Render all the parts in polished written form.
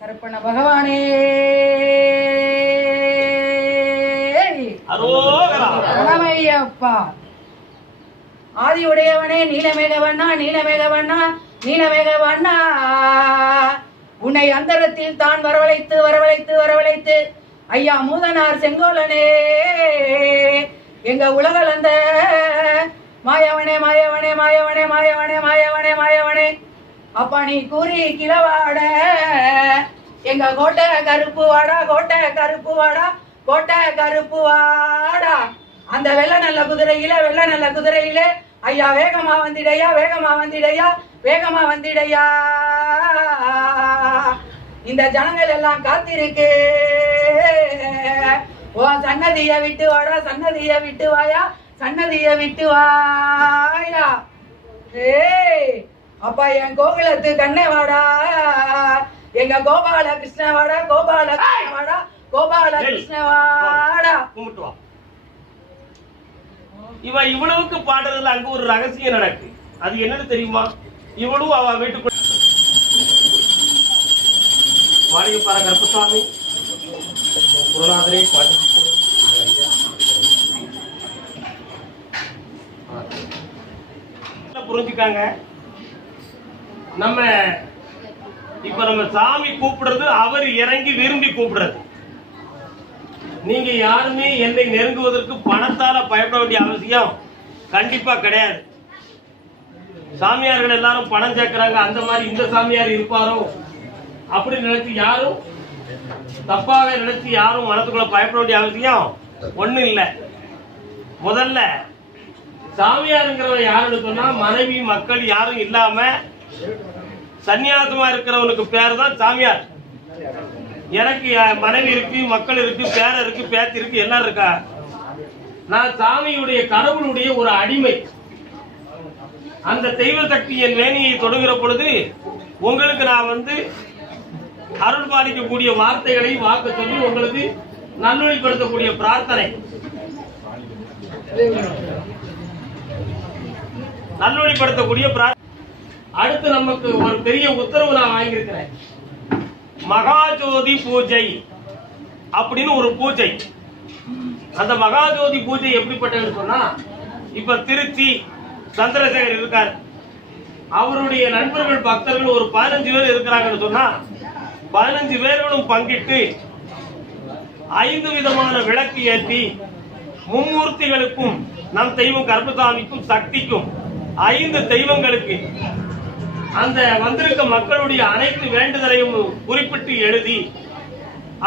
கருப்பண்ண பகவானே அரோகரா. ஆதி உடையவனே நீலமேகவண்ணா நீலமேகவண்ணா நீலமேகவண்ணா, உன்னை அந்தரத்தில் தான் வரவழைத்து வரவழைத்து வரவழைத்து ஐயா மூதனார் செங்கோலனே எங்க உலகளந்த மாயவனே மாயவனே மாயவனே மாயவனே மாயவனே மாயவனே, அப்பா நீ கூறி கிளவாட எங்க கோட்டை கருப்பு வாடா கோட்டை கருப்பு வாடா கோட்டை கருப்பு வாடா. அந்த வெள்ள நல்ல குதிரையில ஐயா வேகமா வந்திடையா வேகமா வந்திடையா வேகமா வந்திடையா. இந்த ஜனங்கள் எல்லாம் காத்திருக்கு ஓ சன்னதிய விட்டு வாடா சன்னதிய விட்டு வாயா சன்னதிய விட்டு வாயா. ஏய் அப்பா என் கோகுலத்து கண்ணே வாடா எங்க கோபால கிருஷ்ண வாடா கோபால கிருஷ்ண வாடா கோபால கிருஷ்ண வாடா. இவன் இவ்வளவுக்கு பாடுறதுல அங்க ஒரு ரகசியம் நடக்கு. அது என்னன்னு தெரியுமா? இவளும் அவ வீட்டுக்குள்ள வாடியப்பாற கருப்பசாமி குருநாதரே பாட்டு புரிஞ்சுக்காங்க. நம்ம சாமி கூப்பிடுறது அவர் இறங்கி விரும்பி கூப்பிடுறது. நீங்க யாருமே என்னை நெருங்குவதற்கு பணத்தால பயப்பட வேண்டிய அவசியம் கண்டிப்பா கிடையாது. சாமியார்கள் எல்லாரும் பணம் சேர்க்கிறாங்க, அந்த மாதிரி இந்த சாமியார் இருப்பாரோ அப்படி நினைச்சு யாரும் தப்பாக நினைச்சு யாரும் மனத்துக்குள்ள பயப்பட வேண்டிய அவசியம் ஒண்ணும் இல்லை. முதல்ல சாமியாருங்கிறவன் யாருன்னு சொன்னா மனைவி மக்கள் யாரும் இல்லாம சன்னியாசமா இருக்கிறவனுக்கு பேர் தான் சாமியார். எனக்கு மனைவி இருக்கு மக்கள் இருக்கு பேர இருக்கு பேத்தி இருக்கு எல்லாம் இருக்கா. நான் சாமியுடைய கடவுளுடைய ஒரு அடிமை. அந்த தெய்வ சக்தி என் வேணியை தொடுகிற பொழுது உங்களுக்கு நான் அருள் பாலிக்கக்கூடிய வார்த்தைகளை வாக்க சொல்லி உங்களுக்கு நல்வழிப்படுத்தக்கூடிய பிரார்த்தனை நல்வழிப்படுத்தக்கூடிய அடுத்து நமக்கு ஒரு பெரிய உத்தரவு நான் வாங்கியிருக்கிறேன். மகாஜோதி பூஜை அப்படின்னு ஒரு பூஜை. அந்த மகாஜோதி பூஜை எப்படிப்பட்டதுன்னு சொன்னா, இப்ப திருச்சி சந்திரசேகர் இருக்கார், அவருடைய நண்பர்கள் பக்தர்கள் ஒரு 15 பேர் இருக்கிறாங்கன்னு சொன்னா 15 பேர்களும் பங்கிட்டு 5 விதமான விளக்கு ஏற்றி மும்மூர்த்திகளுக்கும் நம் தெய்வம் கருப்பசாமிக்கும் சக்திக்கும் 5 தெய்வங்களுக்கு அந்த வந்திருக்க மக்களுடைய அனைத்து வேண்டுதலையும் குறிப்பிட்டு எழுதி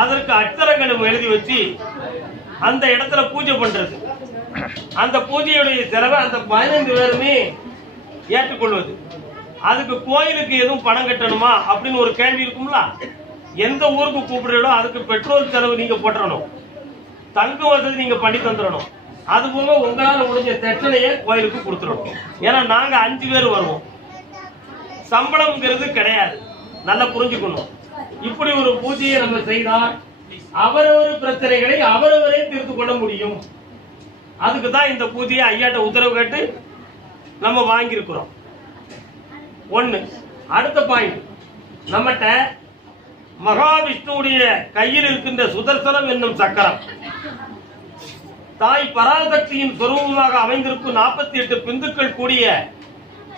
அதற்கு அச்சரங்களும் எழுதி வச்சு அந்த இடத்துல பூஜை பண்றது. அந்த பூஜையுடைய செலவை அந்த 15 பேருமே ஏற்றுக்கொள்வது. அதுக்கு கோயிலுக்கு எதுவும் பணம் கட்டணுமா அப்படின்னு ஒரு கேள்வி இருக்கும்ல. எந்த ஊருக்கு கூப்பிடுறோ அதுக்கு பெட்ரோல் செலவு நீங்க போட்டுறணும், தங்க வசதி நீங்க பண்ணி தந்துடணும். அது போக உங்களால முடிஞ்ச தட்சணையை கோயிலுக்கு கொடுத்துடணும். ஏன்னா நாங்க 5 பேர் வருவோம், சம்பளம்ங்கிறது கிடையாது. நல்லா புரிஞ்சுக்கணும். இப்படி ஒரு பூஜையை நம்ம செய்தால் அவரவர் பிரச்சனைகளை அவரவரே தீர்த்து கொள்ள முடியும். அதுக்கு தான் இந்த பூஜையை ஐயாட்ட உத்தரவு கேட்டு நம்ம வாங்கியிருக்கிறோம். ஒண்ணு. அடுத்த பாயிண்ட், நம்மகிட்ட மகாவிஷ்ணுடைய கையில் இருக்கின்ற சுதர்சனம் என்னும் சக்கரம் தாய் பராசக்தியின் சொரூபமாக அமைந்திருக்கும் 48 பிந்துக்கள் கூடிய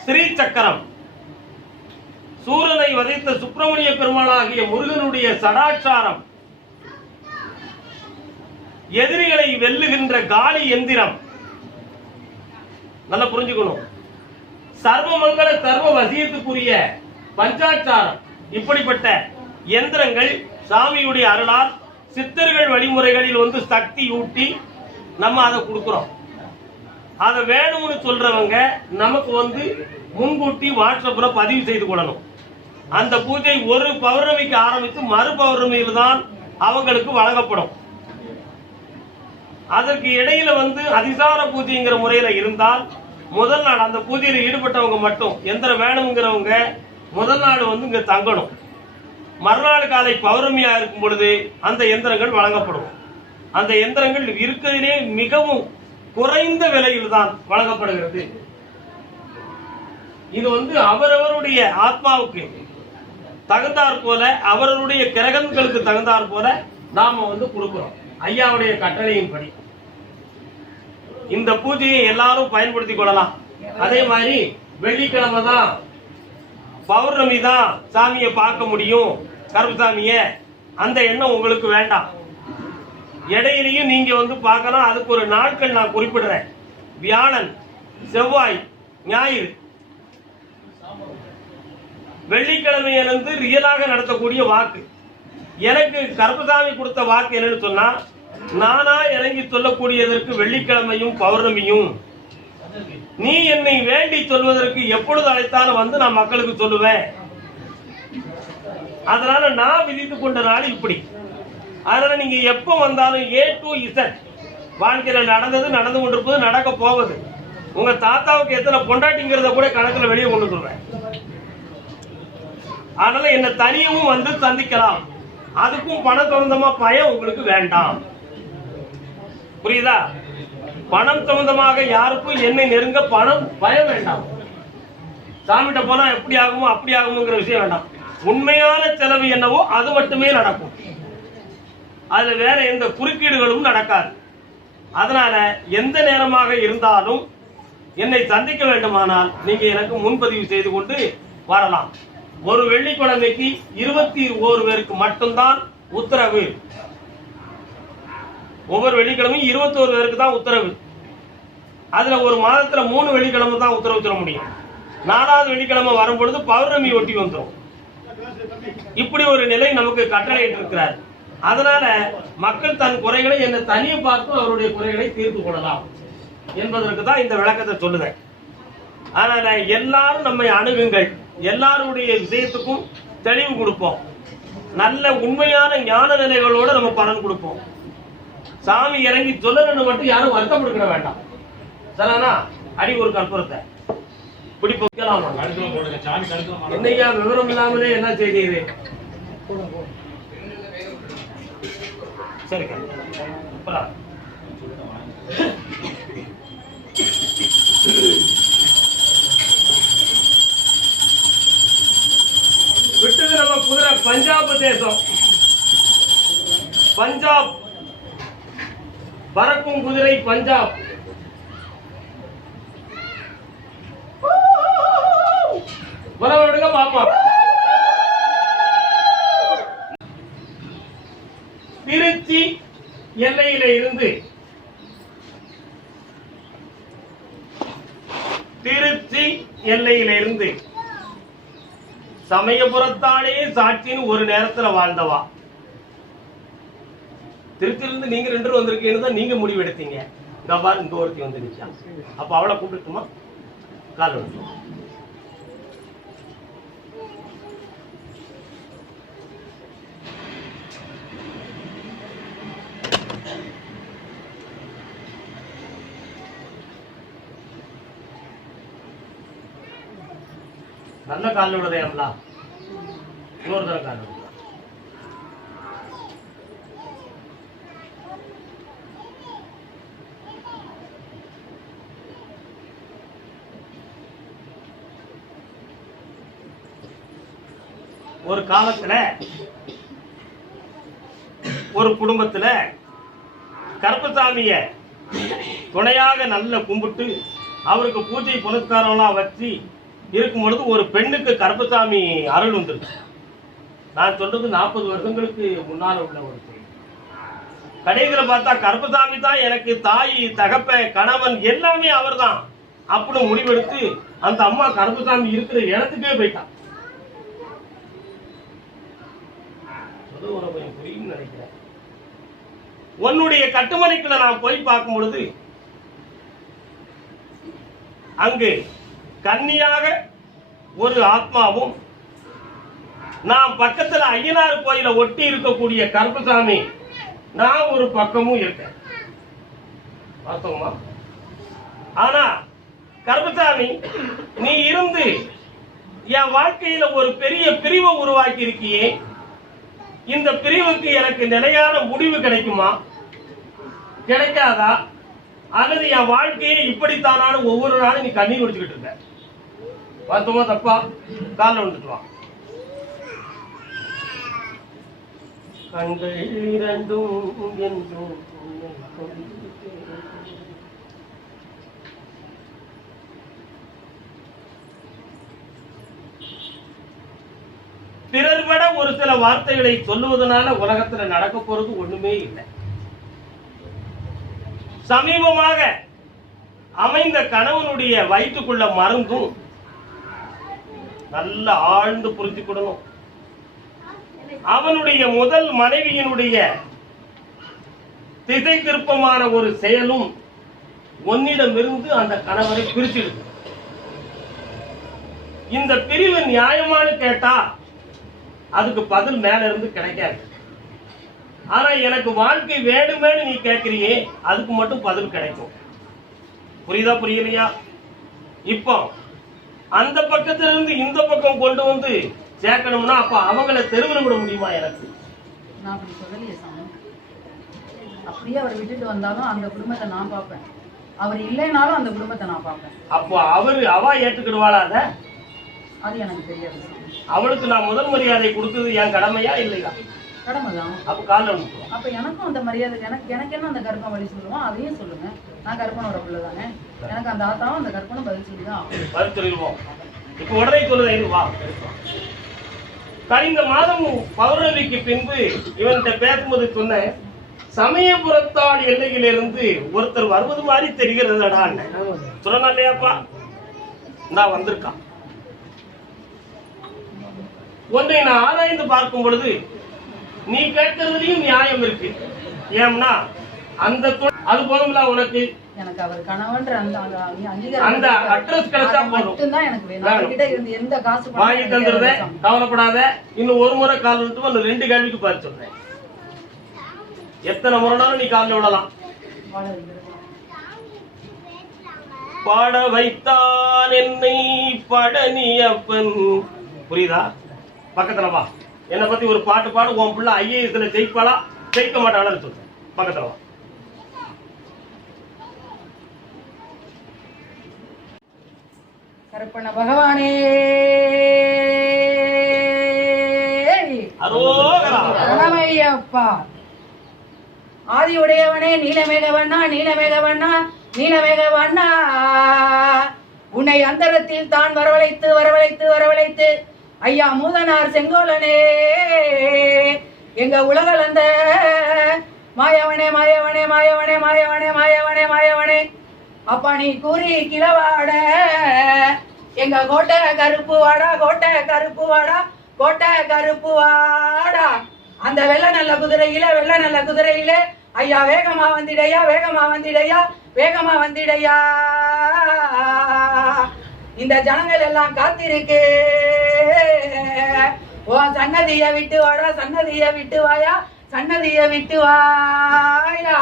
ஸ்ரீ சக்கரம், சூரனை வதைத்த சுப்பிரமணிய பெருமாளாகிய முருகனுடைய சடாட்சாரம், எதிரிகளை வெல்லுகின்ற காளி எந்திரம். நல்லா புரிஞ்சுக்கணும். சர்வமங்கல சர்வ வசியத்துக்குரிய பஞ்சாட்சாரம். இப்படிப்பட்ட எந்திரங்கள் சாமியுடைய அருளால் சித்தர்கள் வழிமுறைகளில் சக்தி ஊட்டி நம்ம அதை கொடுக்கிறோம். அதை வேணும்னு சொல்றவங்க நமக்கு முன்கூட்டி வாட்ஸ்அப்ல பதிவு செய்து கொள்ளணும். அந்த பூஜை ஒரு பௌர்ணமிக்கு ஆரம்பித்து மறு பௌர்ணமியில் தான் அவங்களுக்கு வழங்கப்படும். அதற்கு இடையில அதிசார பூஜைங்கிற முறையில இருந்தால் முதல் நாள் அந்த பூஜையில் ஈடுபட்டவங்க மட்டும் எந்திரம் வேணுங்கிறவங்க முதல் நாள் இங்க தங்கணும். மறுநாள் காலை பௌர்ணமியா இருக்கும் பொழுது அந்த எந்திரங்கள் வழங்கப்படும். அந்த எந்திரங்கள் இருக்கிறதிலே மிகவும் குறைந்த விலையில் தான் வழங்கப்படுகிறது. இது அவரவருடைய ஆத்மாவுக்கு தகுந்தாற் போல அவர்களுடைய கிரகங்களுக்கு தகுந்தாற் போல நாம வந்து கொடுக்கிறோம். ஐயாவுடைய கட்டளையின்படி இந்த பூஜையை எல்லாரும் பயன்படுத்திக் கொள்ளலாம். அதே மாதிரி வெள்ளிக்கிழமை தான், பௌர்ணமி தான் சாமியை பார்க்க முடியும், கருப்பசாமிய, அந்த எண்ணம் உங்களுக்கு வேண்டாம். இடையிலையும் நீங்க வந்து பார்க்கலாம். அதுக்கு ஒரு நாட்கள் நான் குறிப்பிடுறேன். வியாழன், செவ்வாய், ஞாயிறு, வெள்ளிக்கிழமையிலிருந்து ரியலாக நடத்தக்கூடிய வாக்கு. எனக்கு கருப்பசாமி கொடுத்த வாக்கு என்னன்னு சொன்னா, நானா இறங்கி சொல்லக்கூடியதற்கு வெள்ளிக்கிழமையும் பௌர்ணமியும், நீ என்னை வேண்டி சொல்வதற்கு எப்பொழுது அழைத்தாலும் வந்து நான் மக்களுக்கு சொல்லுவேன். அதனால நான் விதித்துக் கொண்ட நாள் இப்படி. அதனால நீங்க எப்ப வந்தாலும் A to Z வாழ்க்கையில நடந்தது, நடந்து கொண்டிருப்பது, நடக்க போவது. உங்க தாத்தாவுக்கு எத்தனை பொண்டாட்டிங்கிறத கூட கணக்குல வெளியே கொண்டு சொல்றேன். அதனால என்ன தனியவும் வந்து சந்திக்கலாம். அதுக்கும் பண சம்பந்தமா பயம் உங்களுக்கு வேண்டாம். புரியுதா? பணம் சம்பந்தமாக யாருக்கும் என்னை நெருங்க பயம் வேண்டாம். சாமிகிட்ட போனா எப்படி ஆகுமோ அப்படி ஆகுமோங்கிற விஷயம் வேண்டாம். உண்மையான செலவு என்னவோ அது மட்டுமே நடக்கும். அதுல வேற எந்த குறுக்கீடுகளும் நடக்காது. அதனால எந்த நேரமாக இருந்தாலும் என்னை சந்திக்க வேண்டுமானால் நீங்க எனக்கு முன்பதிவு செய்து கொண்டு வரலாம். ஒரு வெள்ளிக்கிழமைக்கு 21 பேருக்கு மட்டும்தான் உத்தரவு. ஒவ்வொரு வெள்ளிக்கிழமையும் 21 பேருக்கு தான் உத்தரவு. அதுல ஒரு மாதத்துல 3 வெள்ளிக்கிழமை தான் உத்தரவு சொல்ல முடியும். 4வது வெள்ளிக்கிழமை வரும்பொழுது பௌர்ணமி ஒட்டி வந்துடும். இப்படி ஒரு நிலை நமக்கு கட்டளையிட்டு இருக்கிறார். அதனால மக்கள் தன் குறைகளை என்ன தனியே பார்த்து அவருடைய குறைகளை தீர்த்து கொள்ளலாம் என்பதற்கு தான் இந்த விளக்கத்தை சொல்லுதேன். அதனால எல்லாரும் நம்மை அணுகுங்கள். எல்லாருடைய விஷயத்துக்கும் தெளிவு கொடுப்போம். நல்ல உண்மையான ஞான நிலைகளோட நம்ம பலன் கொடுப்போம். சாமி இறங்கி சொல்லணும்னு மட்டும் யாரும் வருத்தப்படுத்த வேண்டாம். சரினா? அடி ஒரு கற்பூரத்தை பிடிப்போம். என்னையா விவரம் இல்லாமலே என்ன செய்தீரு? சரி, விட்டது நம்ம குதிரை பஞ்சாப் தேசம். பஞ்சாப் பறக்கும் குதிரை பஞ்சாப். வரவிடுங்க பாப்போம். திருச்சி எல்லையில இருந்து சமயபுரத்தாலே சாட்சின்னு ஒரு நேரத்துல வாழ்ந்தவா. திருச்சியிலிருந்து நீங்க 2 பேர் வந்திருக்கீங்கன்னு தான் நீங்க முடிவு எடுத்தீங்க. இங்க ஒருத்தி வந்து நிச்சா. அப்ப அவளை கூப்பிட்டுமா? கால் வந்து நல்ல காலில் விடுறேன்ல, இன்னொரு தடவை காலில் விடுறேன். ஒரு காலத்துல ஒரு குடும்பத்துல கருப்பசாமிய துணையாக நல்ல கும்பிட்டு அவருக்கு பூஜை புனஸ்காரம்லாம் வச்சு இருக்கும் பொழுது ஒரு பெண்ணுக்கு கருப்பசாமி அருள் வந்துருக்கு. நான் சொல்றது 40 வருஷங்களுக்கு முன்னால உள்ள ஒரு செய்தி. கடைசியில பார்த்தா கருப்பசாமி தான் எனக்கு தாய், தகப்ப, கணவன் எல்லாமே அவர் தான் அப்படின்னு முடிவெடுத்து அந்த அம்மா கருப்பசாமி இருக்கிற இடத்துக்கே போயிட்டான். கொஞ்சம் புரியும் நினைக்கிறேன். உன்னுடைய கட்டுமனைக்குள்ள நான் போய் பார்க்கும் பொழுது அங்கு கன்னியாக ஒரு ஆத்மாவும், நான் பக்கத்துல ஐயனார் கோயில ஒட்டி இருக்கக்கூடிய கருப்பசாமி நான் ஒரு பக்கமும் இருக்கேன். பார்த்தோமா? ஆனா கருப்பசாமி நீ இருந்து என் வாழ்க்கையில ஒரு பெரிய பிரிவை உருவாக்கி இருக்கியே, இந்த பிரிவுக்கு எனக்கு நிலையான முடிவு கிடைக்குமா, கிடைக்காதா, அல்லது என் வாழ்க்கையை இப்படித்தானான ஒவ்வொரு நாளும் நீ கண்ணீர் குடிச்சுக்கிட்டு இருக்க. பார்த்தோமா? தப்பா? காலில் விழுந்துட்டு வா. கண்கள் இரண்டும் என்றும் உன்னை கொண்டிருக்கிறேன். பிறர்பட ஒரு சில வார்த்தைகளை சொல்லுவதனால உலகத்துல நடக்க போறது ஒண்ணுமே இல்லை. சமீபமாக அமைந்த கணவனுடைய வயிற்றுக்குள்ள மருந்தும் நல்ல ஆழ்ந்து புரிஞ்சுக்கிடணும். அவனுடைய முதல் மனைவியினுடைய திசை திருப்பமான ஒரு செயலும் உன்னிடமிருந்து அந்த கணவரை பிரிச்சிடுது. இந்த பிரிவு நியாயமானு கேட்டா அதுக்கு பதில் மேல இருந்து கிடைக்காது. ஆனா எனக்கு வாழ்க்கை வேணுமேனு நீ கேட்கிறியே, அதுக்கு மட்டும் பதில் கிடைக்கும். புரியுதா புரியலையா? இப்போ அந்த பக்கத்துல இருந்து இந்த பக்கம் கொண்டு வந்து சேர்க்கணும்னா அப்ப அவங்கள தெருவில் விட முடியுமா? எனக்கு நான் அப்படி சொல்லலையே சாமி. அப்படியே அவர் விட்டுட்டு வந்தாலும் அந்த குடும்பத்தை நான் பார்ப்பேன், அவர் இல்லைனாலும் அந்த குடும்பத்தை நான் பார்ப்பேன். அப்போ அவ ஏற்றுக்கிடுவாளா? அது எனக்கு தெரியாது சாமி. அவளுக்கு நான் முதல் மரியாதை கொடுத்தது என் கடமையா இல்லையா? கடமைதான். அப்ப கால அனுப்புவோம். அப்ப எனக்கும் அந்த மரியாதை, எனக்கு என்ன அந்த கற்பனை வழி சொல்லுவோம் அதையும் சொல்லுங்க. நான் கற்பனோட பிள்ளை தானே, எனக்கு அந்த ஆத்தாவும் அந்த கற்பனை பதில் சொல்லிதான் பதில் சொல்லிடுவோம். இப்ப உடனே சொல்லுது வா. கடந்த மாதம் பௌர்ணமிக்கு பின்பு இவன்கிட்ட பேசும்போது சொன்ன சமயபுரத்தாள் எல்லையிலிருந்து ஒருத்தர் வருவது மாதிரி தெரிகிறதடா சொன்னா இல்லையாப்பா? நான் வந்திருக்கான். ஒன்றை நான் ஆராய்ந்து பார்க்கும் பொழுது நீ கேட்கறதுலயும் நியாயம் இருக்கு. ஏன்னா அந்த அது போதும்ல உனக்கு. எனக்கு அவர் கணவன்ற அந்த அட்ரஸ் கிடைச்சா போதும். எனக்கு வேணும். அவர்கிட்ட இருந்து எந்த காசு வாங்கி தந்துருத, கவலைப்படாத. இன்னும் ஒரு முறை கால் விட்டு இன்னும் 2 கேள்விக்கு பார்த்து சொல்றேன். எத்தனை முறைனாலும் நீ காலில் விடலாம். பாட வைத்தான் என்னை பழனியப்பன். புரியுதா? பக்கத்துல வா. என்னை பத்தி ஒரு பாட்டு பாடு. உன் பிள்ளை ஐஏஎஸ்ல ஜெயிப்பாளா ஜெயிக்க மாட்டாளான்னு சொல்றேன். பக்கத்துல வா. கருப்பண்ண பகவானே அரோகரா. ஆதி உடையவனே நீலமேகவண்ணா நீலமேகவண்ணா நீலமேகவண்ணா, உன்னை அந்தரத்தில் தான் வரவழைத்து வரவழைத்து வரவழைத்து ஐயா மூதனார் செங்கோலனே எங்க உலகல் அந்த மாயவனே மாயவனே மாயவனே மாயவனே மாயவனே மாயவனே அப்பா நீ கூறி கிளவாட எங்க கோட்டை கருப்பு வாடா கோட்டை கருப்பு வாடா கோட்டை கருப்பு வாடா. அந்த வெள்ள நல்ல குதிரையில ஐயா வேகமா வந்திடையா வேகமா வந்திடையா வேகமா வந்திடையா. இந்த ஜனங்கள் எல்லாம் காத்திருக்கு. ஓ சன்னதிய விட்டு வாடா சன்னதிய விட்டு வாயா சன்னதிய விட்டு வாயா.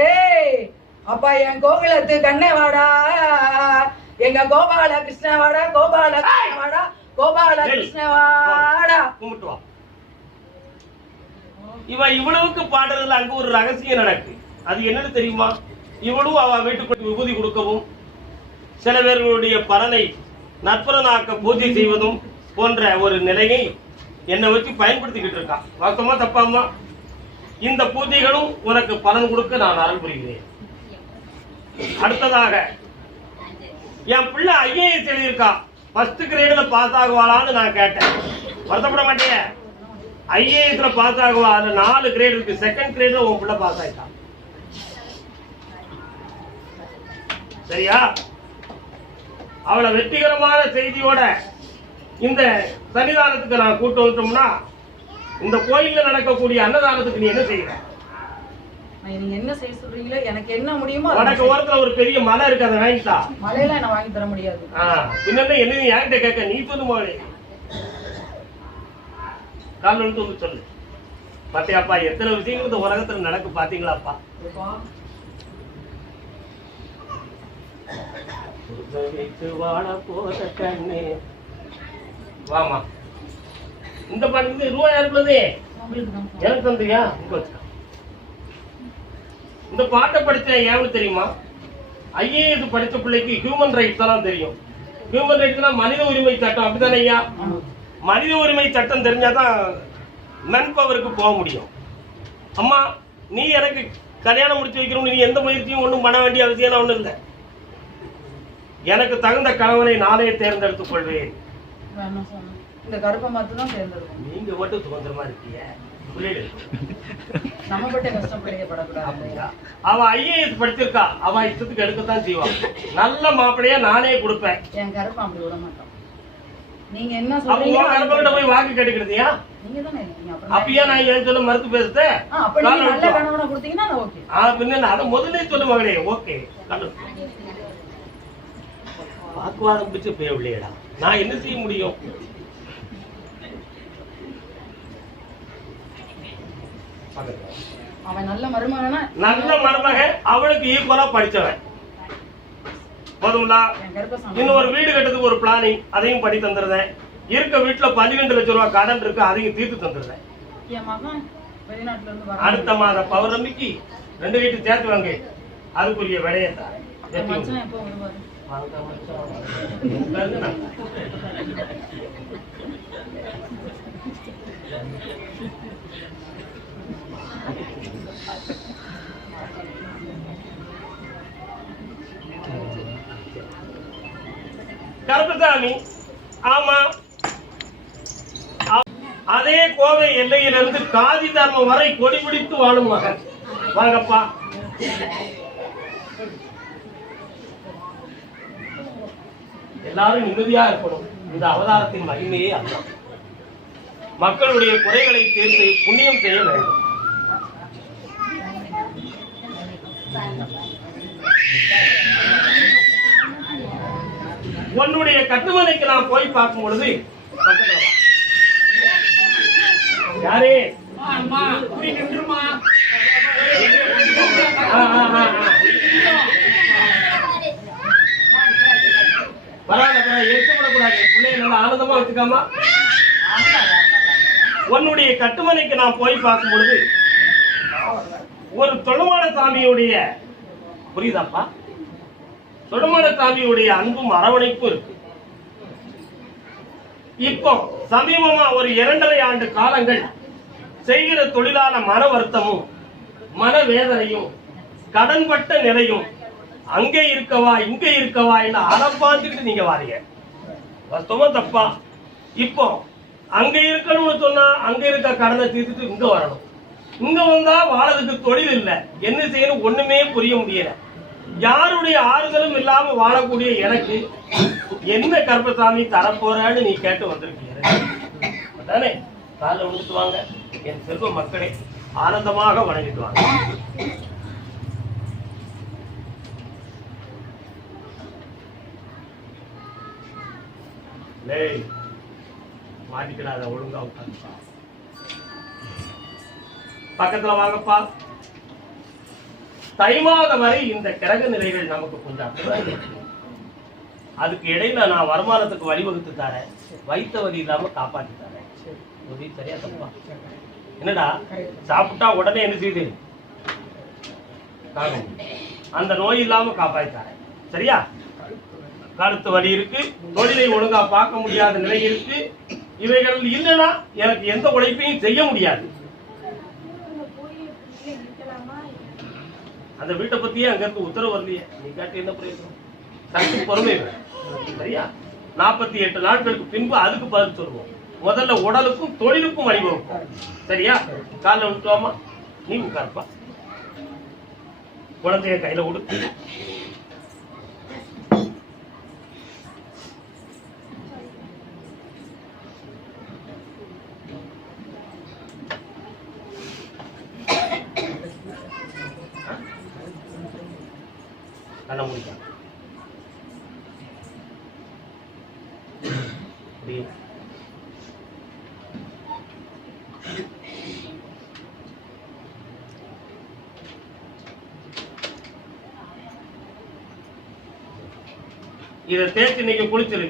ஏய் அப்பா என் கோகுலத்து கண்ணே வாடா, எங்க கோபால கிருஷ்ண வாடா கோபால கிருஷ்ண வாடா கோபால கிருஷ்ண வாடா. இவ இவ்வளவுக்கு பாடுறதுல அங்க ஒரு ரகசியம் நடக்கு. அது என்னன்னு தெரியுமா? இவளும் அவ வீட்டுக்கு விபூதி கொடுக்கவும் சில பேர்களுடைய பலனை நற்பலனாக்க பூஜை செய்வதும் போன்ற ஒரு நிலையை என்னை வச்சு பயன்படுத்திக்கிட்டு இருக்கான். வாஸ்தவமா தப்பாமா? இந்த பூஜைகளும் உனக்கு பலன் கொடுக்க நான் அருள் புரிகிறேன். அடுத்ததாக என் பிள்ளை ஐஏஎஸ் எழுதியிருக்கா, 1st கிரேட்ல பாஸ் ஆகுவாளான்னு நான் கேட்டேன். வருத்தப்பட மாட்டேன். ஐஏஎஸ்ல பாஸ் ஆகுவா. அதுல 4 கிரேட் இருக்கு. 2nd கிரேட்ல உன் பிள்ளை பாஸ் ஆயிட்டான். சரியா? அவளை வெற்றிகரமான செய்தியோட இந்த சன்னிதானத்துக்கு நான் கூட்டு வந்துட்டோம்னா இந்த கோயில்ல நடக்கக்கூடிய அன்னதானத்துக்கு நீ என்ன செய்யற? நீங்க என்ன செய்ய சொல்றீங்களோ எனக்கு என்ன முடியுமோ. வடக்கு ஓரத்துல ஒரு பெரிய மலை இருக்கு, அதை வாங்கிட்டா. மலையெல்லாம் என்ன வாங்கி தர முடியாது. பின்ன என்ன என்கிட்ட கேட்க? நீ சொல்லுமா? கால் வந்து சொல்லு. பாத்தியாப்பா எத்தனை விஷயங்கள் இந்த உலகத்துல நடக்கு பாத்தீங்களாப்பா? வாழ போற கண்ணே வாமா. இந்த பாட்டு ரூபாய் யாருக்குள்ளதே எனக்கு தந்தியா? இந்த பாட்டை படிச்ச ஏன்னு தெரியுமா? ஐஏஎஸ் படிச்ச பிள்ளைக்கு ஹியூமன் ரைட்ஸ் எல்லாம் தெரியும். ஹியூமன் ரைட்ஸ்னா மனித உரிமை சட்டம், அப்படித்தானே ஐயா? மனித உரிமை சட்டம் தெரிஞ்சாதான் மென்பவருக்கு போக முடியும். அம்மா நீ எனக்கு கல்யாணம் முடிச்சு வைக்கணும், நீ எந்த முயற்சியும் ஒன்றும் பண்ண வேண்டிய அவசியம் ஒன்றும் இல்லை. எனக்கு தகுந்த கணவனை நானே தேர்ந்தெடுத்துக் கொள்வேன். இந்த கருப்பை மட்டும் தான் தேர்ந்தெடுக்கும். நீங்க மட்டும் சுதந்திரமா இருக்கீங்க. நம்ம பட்ட கஷ்டப்படக்கூடாது. அவ IAS படிச்சிருக்கா, அவ இஷ்டத்துக்கு எடுக்கத்தான் செய்வான். நல்ல மாப்பிள்ளையா நானே கொடுப்பேன். என் கருப்பை அப்படி விட மாட்டோம். நீங்க என்ன சொல்றீங்க? அப்ப கருப்பைகிட்ட போய் வாக்கு கேட்டுக்கிறதியா? நீங்க தானே இருக்கீங்க. அப்பயா நான் ஏன் சொல்ல மறுத்து பேசுறேன்? அப்ப நீங்க நல்ல கணவனை கொடுத்தீங்கன்னா ஓகே. பின்ன அத முதல்ல சொல்ல மகளே. ஓகே வாக்குவாதம் பிடிச்ச பேவில்லையடா, நான் என்ன செய்ய முடியும்? அவன் நல்ல மருமகனா, நல்ல மருமகன், அவளுக்கு ஈக்குவலா படிச்சவன். போதுங்களா? இன்னொரு வீடு கட்டுறதுக்கு ஒரு பிளானிங், அதையும் பண்ணி தந்துடுறேன். இருக்க வீட்டுல 12 லட்சம் ரூபாய் கடன் இருக்கு, அதையும் தீர்த்து தந்துடுறேன். அடுத்த மாத பௌர்ணமிக்கு 2 வீட்டு சேர்த்து வாங்க, அதுக்குரிய விலையை தரேன். கருப்பசாமி, ஆமா, அதே கோவை எல்லையிலிருந்து காதி தர்மம் வரை கொடி பிடித்து வாழும் மகன். வாங்கப்பா. எல்லாரும் நிம்மதியா இருக்கணும். இந்த அவதாரத்தின் மகிமையே அல்ல. மக்களுடைய குறைகளை தீர்த்து புண்ணியம் செய்ய வேண்டும். உன்னுடைய கட்டுமனைக்கு நான் போய் பார்க்கும் பொழுது யாரே ஆனந்தமா வச்சுக்காமா. உன்னுடைய கட்டுமனைக்கு நான் போய் பார்க்கும் பொழுது ஒரு தொழுமான சாமியுடைய, புரியுதாப்பா, தொழுமான சாமியுடைய அன்பும் அரவணைப்பும் இருக்கு. இப்போ சமீபமா ஒரு 2.5 ஆண்டு காலங்கள் செய்கிற தொழிலான மன வருத்தமும் மனவேதனையும் கடன்பட்ட நிலையும் அங்கே இருக்கவா இங்க இருக்கவா இல்ல அறப்பாந்துக்கிட்டு நீங்க வாரீங்க. வாஸ்தவமா தப்பா? இப்போ அங்க இருக்கணும்னு சொன்னா அங்க இருக்க கடனை தீர்த்துட்டு இங்க வரணும். இங்க வந்தா வாழறதுக்கு தொழில் இல்லை, என்ன செய்யணும் ஒண்ணுமே புரிய முடியல. யாருடைய ஆறுதலும் இல்லாம வாழக்கூடிய எனக்கு என்ன கருப்பசாமி தரப்போறான்னு நீ கேட்டு வந்திருக்கீங்க தானே? காலை விழுத்து வாங்க என் செல்வ மக்களே, ஆனந்தமாக வணங்கிட்டு வாங்க. மாட்டிக்கிறாத, ஒழுங்கா உட்காந்துப்பா. பக்கத்துல வாங்கப்பா. தை மாதம் வரை இந்த கிரக நிலைகள் நமக்கு கொஞ்சம் அதுக்கு இடையில நான் வருமானத்துக்கு வழிவகுத்து தரேன், வைத்த வழி இல்லாம காப்பாற்றி தரேன். சரியா தப்பா? என்னடா சாப்பிட்டா உடனே என்ன செய்யுது? அந்த நோய் இல்லாம காப்பாற்றி தரேன். சரியா? கருத்து வலி இருக்கு, தொழிலை ஒழுங்கா பார்க்க முடியாத நிலை இருக்கு. இவைகள் இல்லைன்னா எனக்கு எந்த உழைப்பையும் செய்ய முடியாது. அந்த வீட்டை பத்தியே அங்க இருந்து உத்தரவு வரலையே, நீ காட்டி என்ன பிரயோஜனம்? சக்தி பொறுமை. சரியா? 48 நாட்களுக்கு பின்பு அதுக்கு பதில் சொல்லுவோம். முதல்ல உடலுக்கும் தொழிலுக்கும் வழிவகுப்போம். சரியா? காலைல விட்டுவாமா, நீ உட்கார்ப்பா. குழந்தைய கையில கொடுத்து கண்ண முடிக்க இதை தேய்ச்சி நீங்க குளிச்சிரு.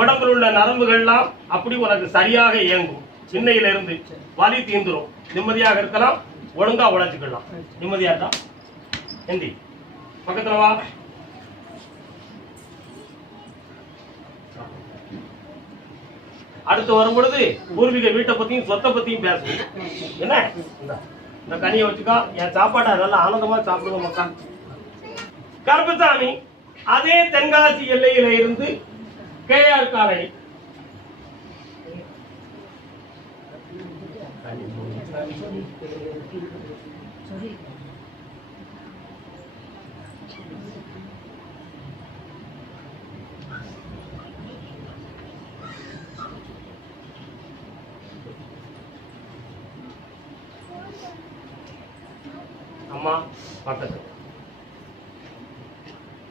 உடம்புல உள்ள நரம்புகள்லாம் அப்படி உனக்கு சரியாக இயங்கும். சின்னையில இருந்து வலி தீந்துரும். நிம்மதியாக இருக்கலாம், ஒழுங்கா உழைச்சிக்கலாம். நிம்மதியா இருக்கா? எந்தி பக்கத்துல வா. அடுத்து வரும் பொழுது பூர்வீக வீட்டை பத்தியும் சொத்தை பத்தியும் பேசணும். என்ன இந்த கனியை வச்சுக்கோ, என் சாப்பாட்டை நல்லா ஆனந்தமா சாப்பிடுவோம் மக்கா. கருப்பசாமி அதே தென்காசி எல்லையில இருந்து கேஆர் காலனி அம்மா பக்கத்து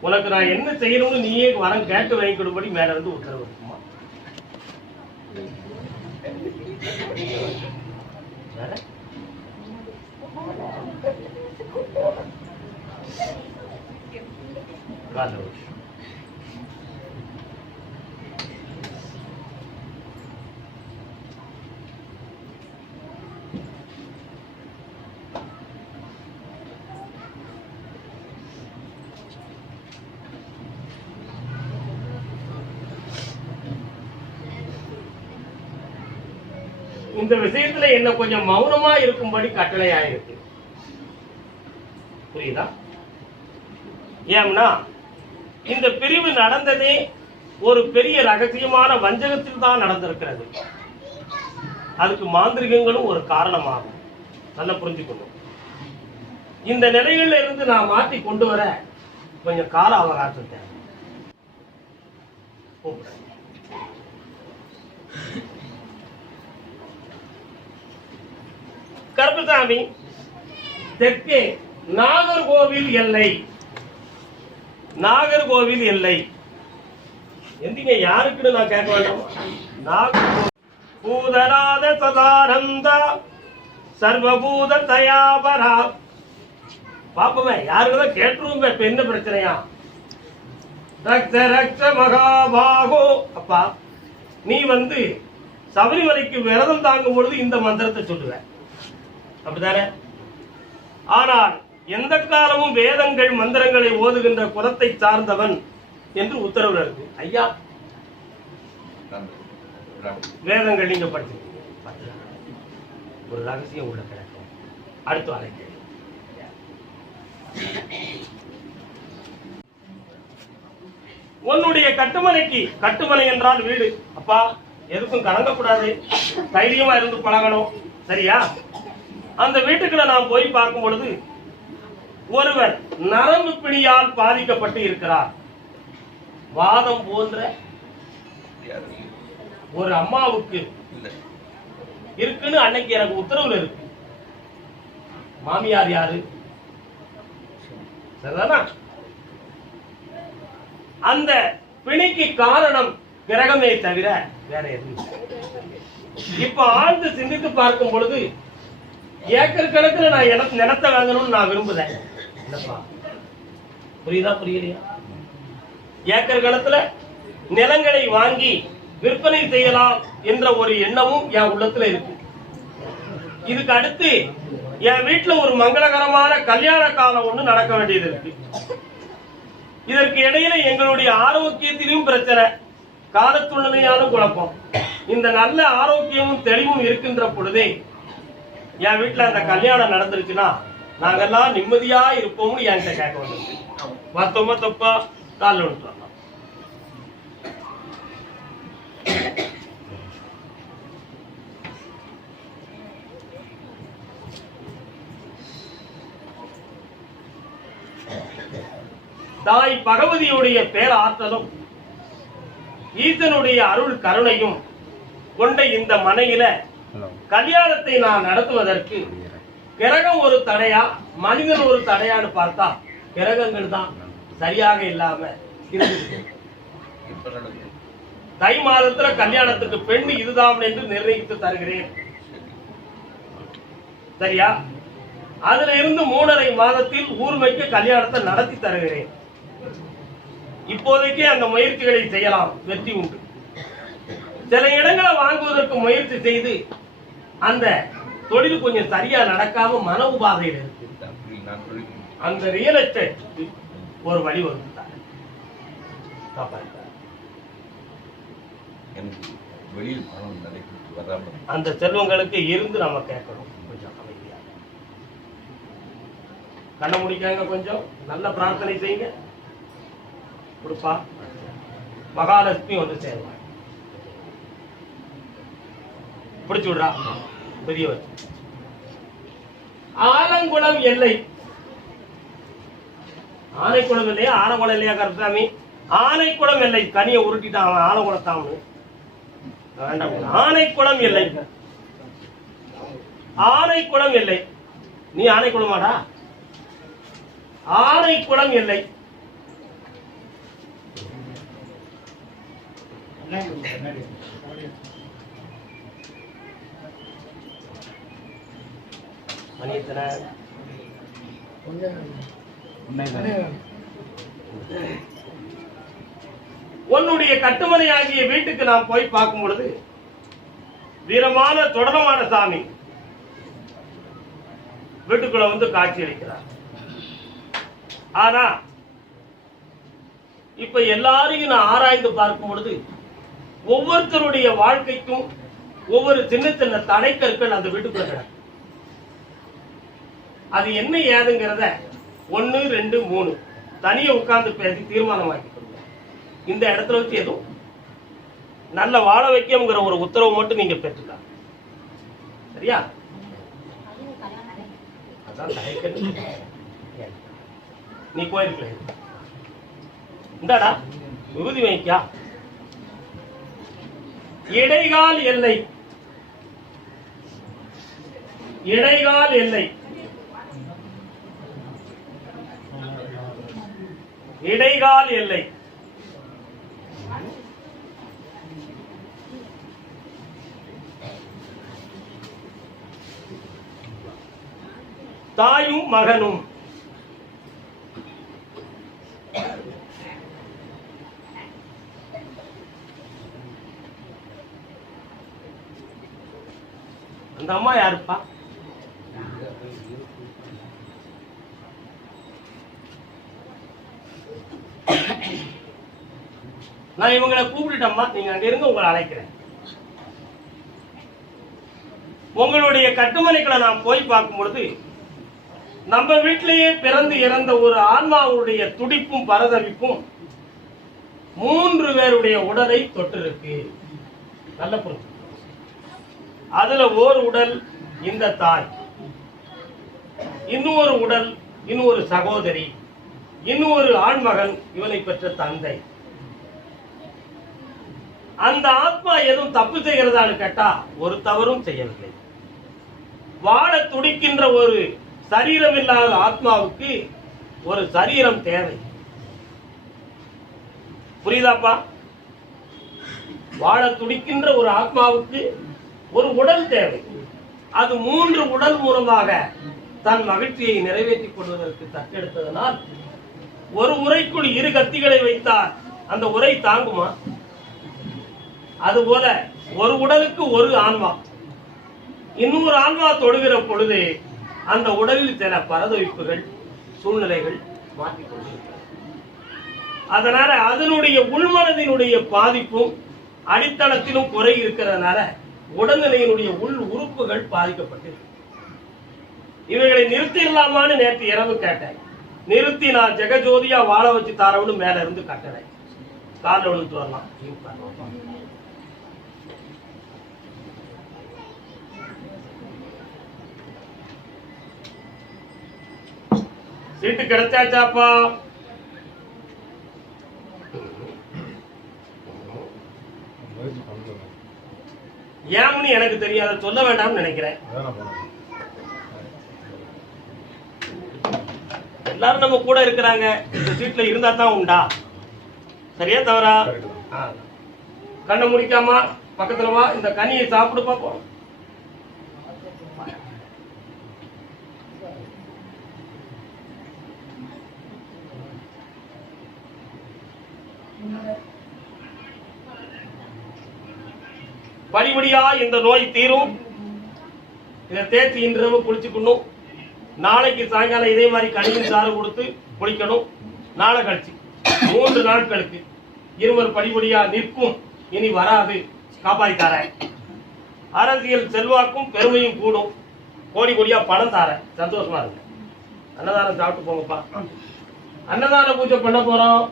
உனக்கு நான் என்ன செய்யணும்னு நீயே வரம் கேட்டு வாங்கி கொடுப்படி மேல இருந்து உத்தரவு இருக்குமா? இந்த விஷயத்துல என்ன கொஞ்சம் மௌனமா இருக்கும்படி கட்டளை ஆயிருக்கு. புரியுதா? ஏன்னா இந்த பிரிவு நடந்ததே ஒரு பெரிய ரகசியமான வஞ்சகத்தில் தான் நடந்திருக்கிறது. அதுக்கு மாந்திரிகங்களும் ஒரு காரணமாகும். நல்லா புரிஞ்சுக்கணும். இந்த நிலையில இருந்து நான் மாற்றி கொண்டு வர கொஞ்சம் கால அவகாசம் தேவை. கருப்பசாமி தெற்கே நாகர்கோவில் எல்லை. நாகர்கோவில் எல்லை எந்திங்க யாருக்குன்னு நான் கேட்க வேண்டும். நாகர்கோவில் பூதநாத சதானந்த சர்வபூத தயாபரா. பாப்பமே யாருக்குதான் கேட்டுருவோம். இப்ப என்ன பிரச்சனையா? ரக்த ரக்த மகாபாகோ. அப்பா நீ சபரிமலைக்கு விரதம் தாங்கும் பொழுது இந்த மந்திரத்தை சொல்லுவ, அப்படித்தானே? ஆனால் எந்த காலமும் வேதங்கள் மந்திரங்களை ஓதுகின்ற குலத்தை சார்ந்தவன் என்று உத்தரவு இருக்கு. ஐயா வேதங்கள் நீங்க படிச்சிருக்கீங்க, ஒரு ரகசியம் உள்ள கிடக்கும். அடுத்து அழைக்க உன்னுடைய கட்டுமனைக்கு, கட்டுமனை என்றால் வீடு. அப்பா எதுக்கும் கலங்கக்கூடாது, தைரியமா இருந்து பழகணும், சரியா? அந்த வீட்டுக்குள்ள நான் போய் பார்க்கும் பொழுது ஒருவர் நரம்பு பிணியால் பாதிக்கப்பட்டு இருக்கிறார். வாதம் போன்ற ஒரு அம்மாவுக்கு இருக்குன்னு அன்னைக்கு எனக்கு உத்தரவுல இருக்கு. மாமியார் யாரு? சரிதானா? அந்த பிணிக்கு காரணம் கிரகமே தவிர வேற எதுவும். இப்ப ஆழ்ந்து சிந்தித்து பார்க்கும் பொழுது ஏக்கர் கணக்குல நான் நிலத்தை வாங்கணும்னு நான் விரும்புறேன். புரியுதா புரியலையா? ஏக்கர் கணக்குல நிலங்களை வாங்கி விற்பனை செய்யலாம் என்ற ஒரு எண்ணமும் என் உள்ளத்துல இருக்கு. இதுக்கு அடுத்து என் வீட்டுல ஒரு மங்களகரமான கல்யாண காலம் ஒண்ணு நடக்க வேண்டியது இருக்கு. இதற்கு இடையில எங்களுடைய ஆரோக்கியத்திலும் பிரச்சனை, காலத்துள்ளமையான குழப்பம். இந்த நல்ல ஆரோக்கியமும் தெளிவும் இருக்கின்ற பொழுதே என் வீட்டுல அந்த கல்யாணம் நடந்துருச்சுன்னா நாங்கெல்லாம் நிம்மதியா இருப்போம்னு என்கிட்ட கேட்க வந்திருக்கு. மத்தமா தப்பா கால விட்டுறோம். தாய் பகவதியுடைய பேராற்றலும் ஈசனுடைய அருள் கருணையும் கொண்ட இந்த மனையில கல்யாணத்தை நான் நடத்துவதற்கு கிரகம் ஒரு தடையா மனிதன் ஒரு தடையான்னு பார்த்தா கிரகங்கள் தான் சரியாக இல்லாம இருக்கு. தை மாதத்துல கல்யாணத்துக்கு பெண் இதுதான் என்று நிர்ணயித்து தருகிறேன், சரியா? அதுல இருந்து 3.5 மாதத்தில் ஊர்மைக்கு கல்யாணத்தை நடத்தி தருகிறேன். இப்போதைக்கு அந்த முயற்சிகளை செய்யலாம், வெற்றி உண்டு. சில இடங்களை வாங்குவதற்கு முயற்சி செய்து அந்த தொழில் கொஞ்சம் சரியா நடக்காம மன உபாதையில் இருக்கு. அந்த ரியல் எஸ்டேட் ஒரு வழி வகுத்தார். வெளியில் பணம் நடைபெற்று வராமல் அந்த செல்வங்களுக்கு இருந்து நம்ம கேட்கணும். கொஞ்சம் அமைதியா கண்ண முடிக்காங்க, கொஞ்சம் நல்ல பிரார்த்தனை செய்யுங்க. கொடுப்பா மகாலட்சுமி வந்து சேருவாங்க. பிடிச்சு விடுறா பெரியவர். ஆலங்குளம் எல்லை, ஆனைக்குளம் இல்லையா, ஆனகுளம் இல்லையா கருப்பசாமி? ஆனைக்குளம் எல்லை. கனியை உருட்டிட்டான் அவன், ஆனகுளத்தான்னு வேண்டாம். ஆனைக்குளம் எல்லை, ஆனைக்குளம் எல்லை. நீ ஆனைக்குளமாடா? ஆனைக்குளம் எல்லை. உன்னுடைய கட்டுமனை ஆகிய வீட்டுக்கு நாம் போய் பார்க்கும் பொழுது வீரமான தொடரமான சாமி வீட்டுக்குள்ள வந்து காட்சி அளிக்கிறார். ஆனா இப்ப எல்லாரையும் நான் ஆராய்ந்து பார்க்கும் பொழுது ஒவ்வொருத்தருடைய வாழ்க்கைக்கும் ஒவ்வொரு சின்ன சின்ன தடைக்கற்கள் அந்த வீட்டுக்குள்ள கிடக்கு. அது என்ன ஏதுங்கிறத 1, 2, 3 தனியா உட்கார்ந்து பேசி தீர்மானமாக்கி இந்த இடத்துல வச்சு எதுவும் நல்ல வாழ வைக்கங்கிற ஒரு உத்தரவு மட்டும் நீங்க பெற்றுக்கலாம். சரியா? அதான் நீ போயிருக்கல. இந்தாடா விபூதி வைக்கா. இடைகால் எல்லை, இடைகால் எல்லை, இடைகால் எல்லை. தாயும் மகனும். அந்த அம்மா யாருப்பா? நான் இவங்களை கூப்பிட்டுட்டம்மா, நீங்க அங்க இருந்து உங்களை அழைக்கிறேன். உங்களுடைய கட்டுமனைகளை நான் போய் பார்க்கும் பொழுது நம்ம வீட்டிலேயே பிறந்து இறந்த ஒரு ஆன்மாவுடைய துடிப்பும் பரதவிப்பும் 3 பேருடைய உடலை தொட்டு இருக்கு. நல்ல புரிஞ்சு. அதுல ஒரு உடல் இந்த தாய், இன்னொரு உடல் இன்னொரு சகோதரி, இன்னொரு ஆண்மகன் இவனை பெற்ற தந்தை. அந்த ஆத்மா எதுவும் தப்பு செய்கிறதான்னு கேட்டா ஒரு தவறும் செய்யவில்லை. வாழ துடிக்கின்ற ஒரு சரீரம் இல்லாத ஆத்மாவுக்கு ஒரு சரீரம் தேவை. புரியுதாப்பா? வாழ துடிக்கின்ற ஒரு ஆத்மாவுக்கு ஒரு உடல் தேவை. அது 3 உடல் மூலமாக தன் மகிழ்ச்சியை நிறைவேற்றிக் கொள்வதற்கு தத்தெடுத்ததனால் ஒரு உரைக்குள் 2 கத்திகளை வைத்தால் அந்த உரை தாங்குமா? அதுபோல ஒரு உடலுக்கு ஒரு ஆன்மா, இன்னொரு ஆன்மா தொடுகிற பொழுது அந்த உடலில் சில பரதவிப்புகள் சூழ்நிலைகள் மாற்றிக்கொண்டிருக்கிறது. அதனால அதனுடைய உள்மனதினுடைய பாதிப்பும் அடித்தளத்திலும் குறை இருக்கிறதுனால உடல்நிலையினுடைய உள் உறுப்புகள் பாதிக்கப்பட்டிருக்கு. இவைகளை நிறுத்திடலாமான்னு நேற்று இரவு கேட்டேன். நிறுத்தி நான் ஜெகஜோதியா வாழ வச்சு தாரவனு மேல இருந்து கட்டுறேன். காலில் விழுந்து வரலாம். சீட்டு கிடைச்சாச்சாப்பா? ஏன்னு எனக்கு தெரியாத சொல்ல வேண்டாம்னு நினைக்கிறேன். எல்லாரும் நம்ம கூட இருக்கிறாங்க. இந்த சீட்ல இருந்தா தான் உண்டா? சரியா தவறா? கண்ணை முடிக்காம பக்கத்துல வா, இந்த கனியை சாப்பிடு பாப்போம். படிபடியா இந்த நோய் தீரும். இதை தேய்ச்சி இன்று குளிச்சுக்கணும். நாளைக்கு சாயங்காலம் இதே மாதிரி கனியின் சாறு கொடுத்து குளிக்கணும். நாளை கழிச்சு 3 நாட்களுக்கு இருமல் படிபடியா நிற்கும். இனி வராது. காப்பாத்தி தரேன். அரசியல் செல்வாக்கும் பெருமையும் கூடும். கோடி கோடியா பணம் தரேன். சந்தோஷமா இருக்கு. அன்னதானம் சாப்பிட்டு போங்கப்பா. அன்னதான பூஜை பண்ண போறோம்.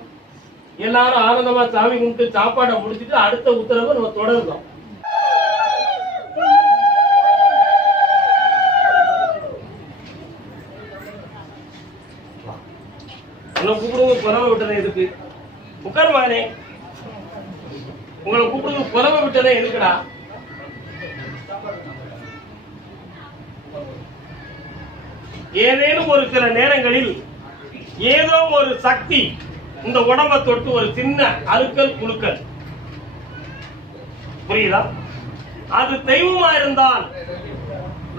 எல்லாரும் ஆனந்தமா சாமி கும்பிட்டு சாப்பாடை முடிச்சிட்டு அடுத்த உத்தரவு நம்ம தொடர்ந்தோம். உங்களை கூப்பிடுவது குறவை விட்டதே எதுக்கு? உட்காருவானே. உங்களை கூப்பிடுவது குறவை விட்டதே எதுக்குடா? ஏதேனும் ஒரு சில நேரங்களில் ஏதோ ஒரு சக்தி இந்த உடம்பை தொட்டு ஒரு சின்ன அழுக்கல் குழுக்கள், புரியுதா? அது தெய்வமா இருந்தால்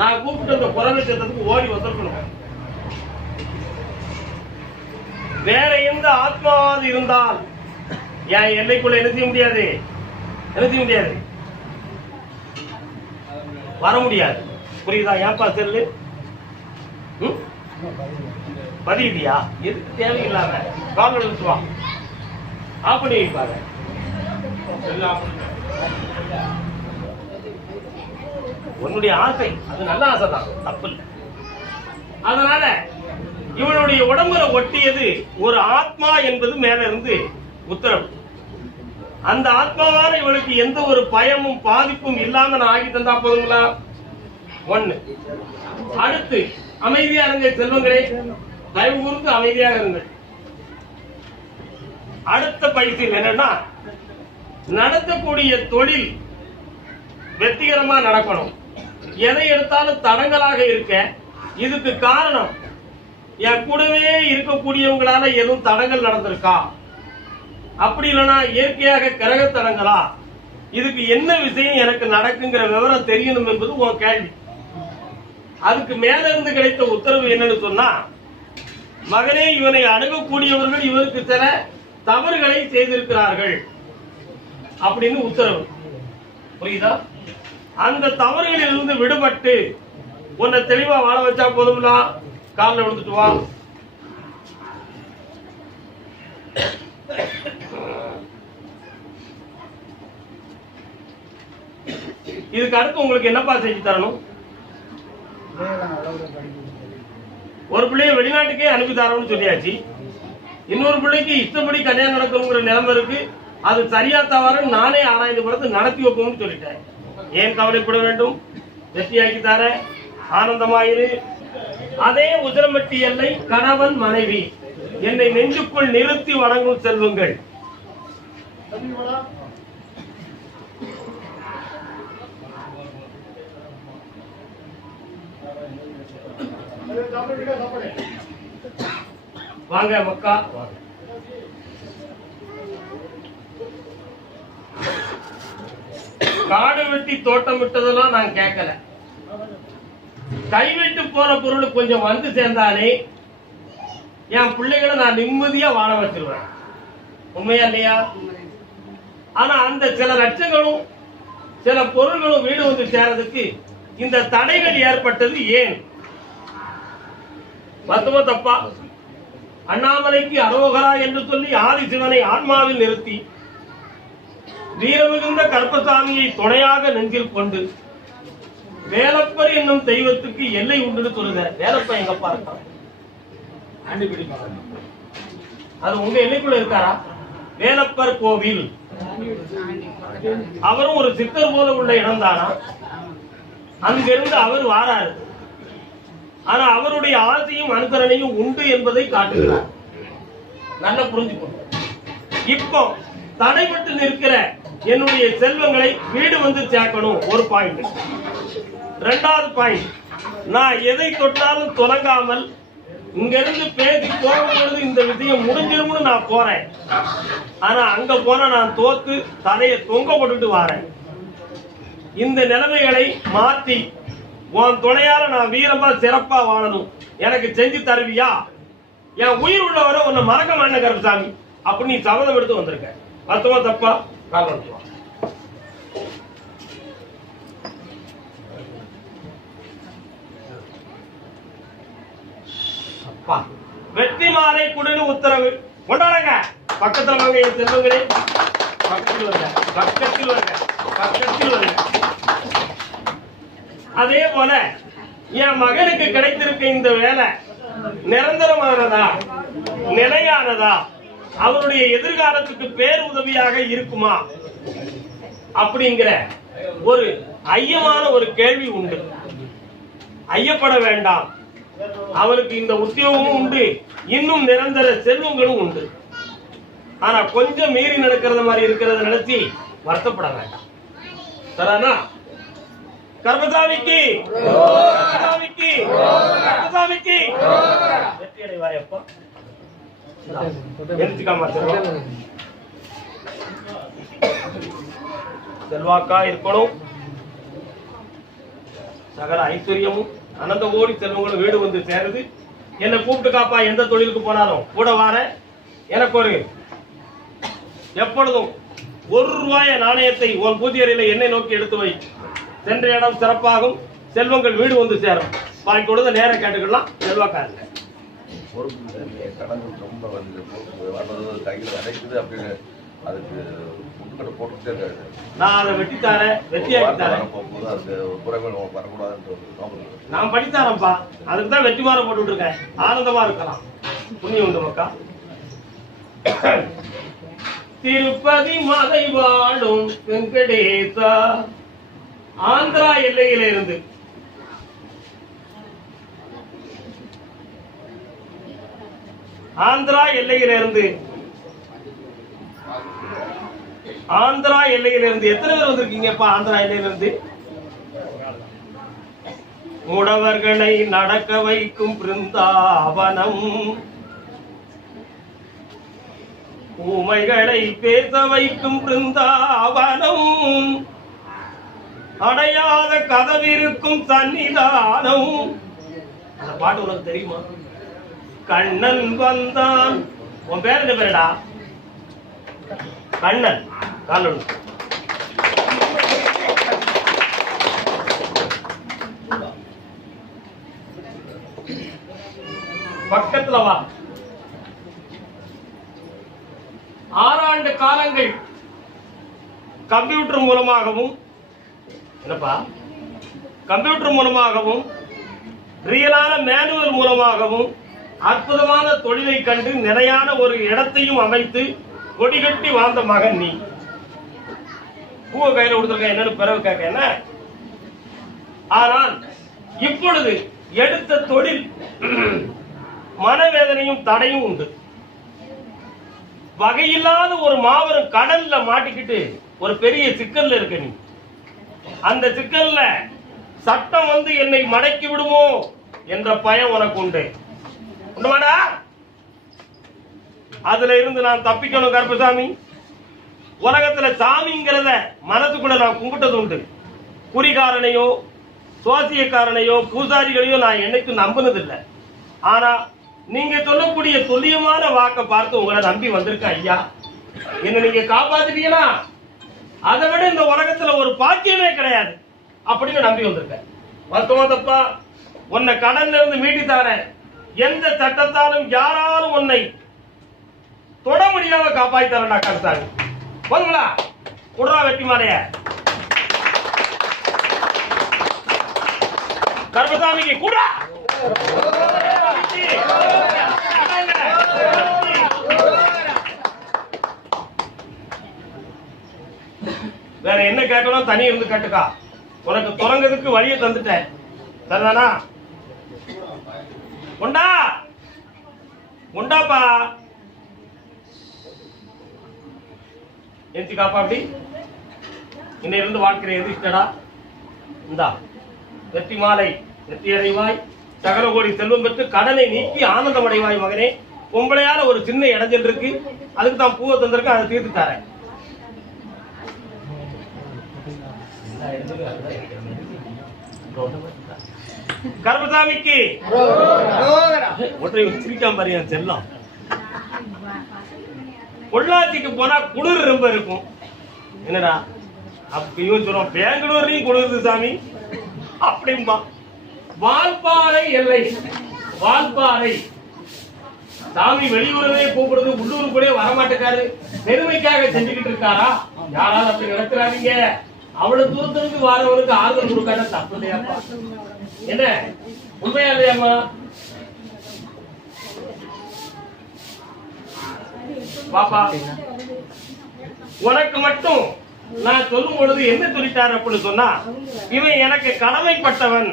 நான் கூப்பிட்டு இந்த குறவை சத்தத்துக்கு ஓடி வந்திருக்கணும். வேற எந்த ஆத்மாவாது இருந்தால் என் எல்லைக்குள்ள என்ன செய்ய முடியாது, வர முடியாது. புரியுதா? ஏன்பா செல்லு பதிவியா? எதுக்கு தேவையில்லாம கால் எடுத்து வா. அப்படி வைப்பாரு. உன்னுடைய ஆசை அது நல்ல ஆசை தான், தப்பு இல்லை. அதனால இவனுடைய உடம்புல ஒட்டியது ஒரு ஆத்மா என்பது மேல இருந்து உத்தரவு. அந்த ஆத்மாவால இவனுக்கு எந்த ஒரு பயமும் பாதிப்பும் இல்லாம நான் ஆகி தந்தா போதுங்களா? ஒண்ணு. அடுத்து அமைதியா இருங்க செல்வங்களே, தயவு கூர்ந்து அமைதியாக இருங்கள். அடுத்த பயிற்சியில் என்னன்னா, நடத்தக்கூடிய தொழில் வெற்றிகரமா நடக்கணும். எதை எடுத்தாலும் தடங்களாக இருக்க, இதுக்கு காரணம் என் கூடவே இருக்கக்கூடியவங்களால எதுவும் தடங்கள் நடந்திருக்கா, அப்படி இல்லைன்னா இயற்கையாக கிரக தடங்களா, இதுக்கு என்ன விஷயம் எனக்கு நடக்குங்கிற விவரம் தெரியணும் என்பது உன் கேள்வி. அதுக்கு மேல இருந்து கிடைத்த உத்தரவு என்னன்னு சொன்னா, மகனே இவனை அணுகக்கூடியவர்கள் இவருக்கு சில தவறுகளை செய்திருக்கிறார்கள் அப்படின்னு உத்தரவு. புரியுதா? அந்த தவறுகளில் இருந்து விடுபட்டு உன்னை தெளிவா வாழ வச்சா போதும்னா காலில் விழுந்துட்டு வா. இதுக்கு அடுத்து உங்களுக்கு என்னப்பா செஞ்சு தரணும்? ஒரு பிள்ளைய வெளிநாட்டுக்கே அனுப்பி தரணும்னு சொல்லியாச்சு. இன்னொரு பிள்ளைக்கு இஷ்டப்படி கல்யாணம் நடக்கணுங்கிற நிலைமை இருக்கு. அது சரியா தவறுன்னு நானே ஆராய்ந்து பார்த்து நடத்தி வைப்போம்னு சொல்லிட்டேன். ஏன் கவலைப்பட வேண்டும்? வெற்றியாக்கி தர, ஆனந்தமாயிரு. அதே உதிரமட்டி எல்லை கணவன் மனைவி என்னை நெஞ்சுக்குள் நிறுத்தி வணங்கும் செல்வங்கள். வாங்க மக்கா. காடு வெட்டி தோட்டம் விட்டதெல்லாம் நான் கேட்கல. கைவிட்டு போற பொருள் கொஞ்சம் வந்து சேர்ந்தாலே என் பிள்ளைகளை நான் நிம்மதியா வாழ வச்சிருவேன். உண்மையா இல்லையா? ஆனா அந்த சில லட்சங்களும் சில பொருள்களும் வீடு வந்து சேரதுக்கு இந்த தடைகள் ஏற்பட்டது ஏன்? மத்துவ தப்பா? அண்ணாமலைக்கு அரோகரா என்று சொல்லி ஆதிசிவனை ஆன்மாவில் நிறுத்தி வீரமிகுந்த கருப்பசாமியை துணையாக நெஞ்சில் கொண்டு வேலப்பர் என்னும் தெய்வத்துக்கு எல்லை உண்டு சொல்லுங்க. வேலப்ப எங்கப்பா இருக்கா? அது உங்க எல்லைக்குள்ள இருக்காரா? வேலப்பர் கோவில் அவரும் ஒரு சித்தர் போல உள்ள இடம் தானா? அங்கிருந்து அவர் வாராரு. ஆனா அவருடைய ஆசையும் அனுசரணையும் உண்டு என்பதை காட்டுகிறார். நல்லா புரிஞ்சுக்கணும். இப்போ தடைபட்டு நிற்கிற என்னுடைய செல்வங்களை வீடு வந்து சேர்க்கணும். ஒரு பாயிண்ட். இரண்டாவது பாயிண்ட், நான் எதை தொட்டாலும் தொடங்காமல் இங்கிருந்து பேசி போகும்பொழுது இந்த விஷயம் முடிஞ்சிரும்னு நான் போறேன். ஆனா அங்க போனா நான் தோத்து தலையை தொங்க போட்டுட்டு வரேன். இந்த நிலைமைகளை மாற்றி உன் துணையால நான் வீரமா சிறப்பா வாழணும், எனக்கு செஞ்சு தருவியா? என் உயிர் உள்ளவரை உன்னை மறக்க மாட்டேன் கருப்பசாமி அப்படின்னு நீ சபதம் எடுத்து வந்திருக்க. மத்தவா தப்பா? காரணம் வெற்றி மாலை குடினு உத்தரவு கொண்டாடுங்க. பக்கத்துல வாங்க என் செல்வங்களே, பக்கத்தில் வருங்க. பக்கத்தில் வருக. அதே போல என் மகனுக்கு கிடைத்திருக்க இந்த வேலை நிரந்தரமானதா, நிலையானதா, அவருடைய எதிர்காலத்துக்கு பேர் உதவியாக இருக்குமா அப்படிங்கிற ஒரு ஐயமான ஒரு கேள்வி உண்டு. ஐயப்பட வேண்டாம். அவருக்கு இந்த உத்தியோகமும் உண்டு, இன்னும் நிரந்தர செல்வங்களும் உண்டு. ஆனா கொஞ்சம் மீறி நடக்கிறது மாதிரி இருக்கிறத நினைச்சு வருத்தப்பட வேண்டாம். சரினா? கர்மசாமிக்கு கர்மசாமிக்கு கர்மசாமிக்கு வெற்றி அடைவாயப்பா. எழுச்சிக்காம செல்வாக்கா இருக்கணும். சகல ஐஸ்வர்யமும் அனந்த கோடி செல்வங்களும் வீடு வந்து சேருது. என்னை கூப்பிட்டு காப்பா, எந்த தொழிலுக்கு போனாலும் கூட வார. எனக்கு ஒரு எப்பொழுதும் ₹1 நாணயத்தை உன் பூஜை அறையில என்னை நோக்கி எடுத்து வை. சென்ற இடம் சிறப்பாகும், செல்வங்கள் வீடு வந்து சேரும். பாக்கி கொடுத்து நேரம் கேட்டுக்கலாம். செல்வாக்கா இல்லை. கடன்கள் ரொம்ப வந்து கையில் அடைக்குது அப்படின்னு அதுக்கு முட்டுக்கடை போட்டுட்டே இருக்காரு. நான் அதை வெட்டித்தாரேன், வெற்றியாக்கி தரேன். போகும்போது அதுக்கு குறைகள் வரக்கூடாதுன்ற நான் படித்தாரப்பா, அதுக்கு தான் வெற்றி மாற போட்டு இருக்கேன். ஆனந்தமா இருக்கலாம். புண்ணியம் உண்டு மக்கா. திருப்பதி மலை வாழும் வெங்கடேசா, ஆந்திரா எல்லையில இருந்து ஆந்திரா எல்லையிலிருந்து எத்தனை பேர் வந்திருக்கீங்கப்பா? ஆந்திரா எல்லையிலிருந்து முடவர்களை நடக்க வைக்கும் பிருந்தாவனம், ஊமைகளை பேச வைக்கும் பிருந்தாவனம், அடையாத கதவிருக்கும் சன்னிதானம். அந்த பாட்டு உனக்கு தெரியுமா? கண்ணன் வந்தான். உன் பேர் என்ன பேருடா? கண்ணன். காலன் பக்கத்துல வா. 6 ஆண்டு காலங்கள் கம்ப்யூட்டர் மூலமாகவும், என்னப்பா, கம்ப்யூட்டர் மூலமாகவும் ரியலான மேனுவல் மூலமாகவும் அற்புதமான தொழிலை கண்டு நிலையான ஒரு இடத்தையும் அமைத்து கொடிகட்டி வாழ்ந்த மகன் நீ. பூவை கையில கொடுத்துருக்க என்னன்னு பிறகு கேட்க என்ன. ஆனால் இப்பொழுது எடுத்த தொழில் மனவேதனையும் தடையும் உண்டு. வகையில்லாத ஒரு மாபெரும் கடல்ல மாட்டிக்கிட்டு ஒரு பெரிய சிக்கல்ல இருக்க நீ. அந்த சிக்கல்ல சட்டம் வந்து என்னை மடக்கி விடுமோ என்ற பயம் உனக்கு உண்டு. உண்டுமாடா? அதுல இருந்து நான் தப்பிக்கணும் கருப்பசாமி. உலகத்துல சாமிங்கிறத மனசுக்குள்ள நான் கும்பிட்டது உண்டு. குறிகாரனையோ சுவாசியக்காரனையோ பூசாரிகளையோ நான் என்னைக்கு நம்பினது இல்லை. ஆனா நீங்க சொல்லக்கூடிய துல்லியமான வாக்க பார்த்து உங்களை நம்பி வந்திருக்கேன் ஐயா. என்ன நீங்க காப்பாத்துட்டீங்கன்னா அதை விட இந்த உலகத்துல ஒரு பாக்கியமே கிடையாது அப்படின்னு நம்பி வந்திருக்கேன். வருத்தமா தப்பா? உன்னை கடன்ல இருந்து மீட்டி தரேன். எந்த சட்டத்தாலும் யாராலும் உன்னை தொட முடியாம காப்பாத்தி தரேன்டா கருத்தாங்க. போதுங்களா? குடுறா வெட்டி மாலைய. கருப்பசாமிக்கு குடா. வேற என்ன கேட்கணும் தனி இருந்து கேட்டுக்கா. உனக்கு தொடங்கிறதுக்கு வழியை தந்துட்டேன். சரிதானா? உண்டா உண்டாப்பா. எஞ்சி காப்பா. அப்படி இன்னிலிருந்து வாழ்க்கிற எதிர்த்தடா. இந்தா வெற்றி மாலை. வெற்றி அடைவாய், சகல கோடி செல்வம் பெற்று கடனை நீக்கி ஆனந்தம் அடைவாய் மகனே. பொம்பளையால ஒரு சின்ன இடைஞ்சல் இருக்கு, அதுக்கு தான் பூவை தந்திருக்கேன், அதை தீர்த்து தரேன். கருப்பசாமிக்கு ஒற்றை சிரிக்காம பாரு செல்லம். பொள்ளாச்சிக்கு போனா குளிர் ரொம்ப இருக்கும். என்னடா அப்பயும் சொல்லுவோம், பெங்களூர்லயும் குளிருது சாமி அப்படிம்பா. வால்பாறை எல்லை, வால்பாறை சாமி வெளியூரவே கூப்பிடுறது, உள்ளூர் கூட வரமாட்டேக்காரு. பெருமைக்காக செஞ்சுக்கிட்டு இருக்காரா? யாராவது அப்படி நினைக்கிறாதீங்க. அவ்வளவு தூரத்திற்கு வாரவனுக்கு ஆறுதல் கொடுக்காத தப்பு இல்லையாப்பா? என்ன உண்மையா இல்லையாம்மா? பாப்பா உனக்கு மட்டும் நான் சொல்லும் பொழுது என்ன சொல்லிட்டாரு அப்படின்னு சொன்னா, இவன் எனக்கு கடமைப்பட்டவன்.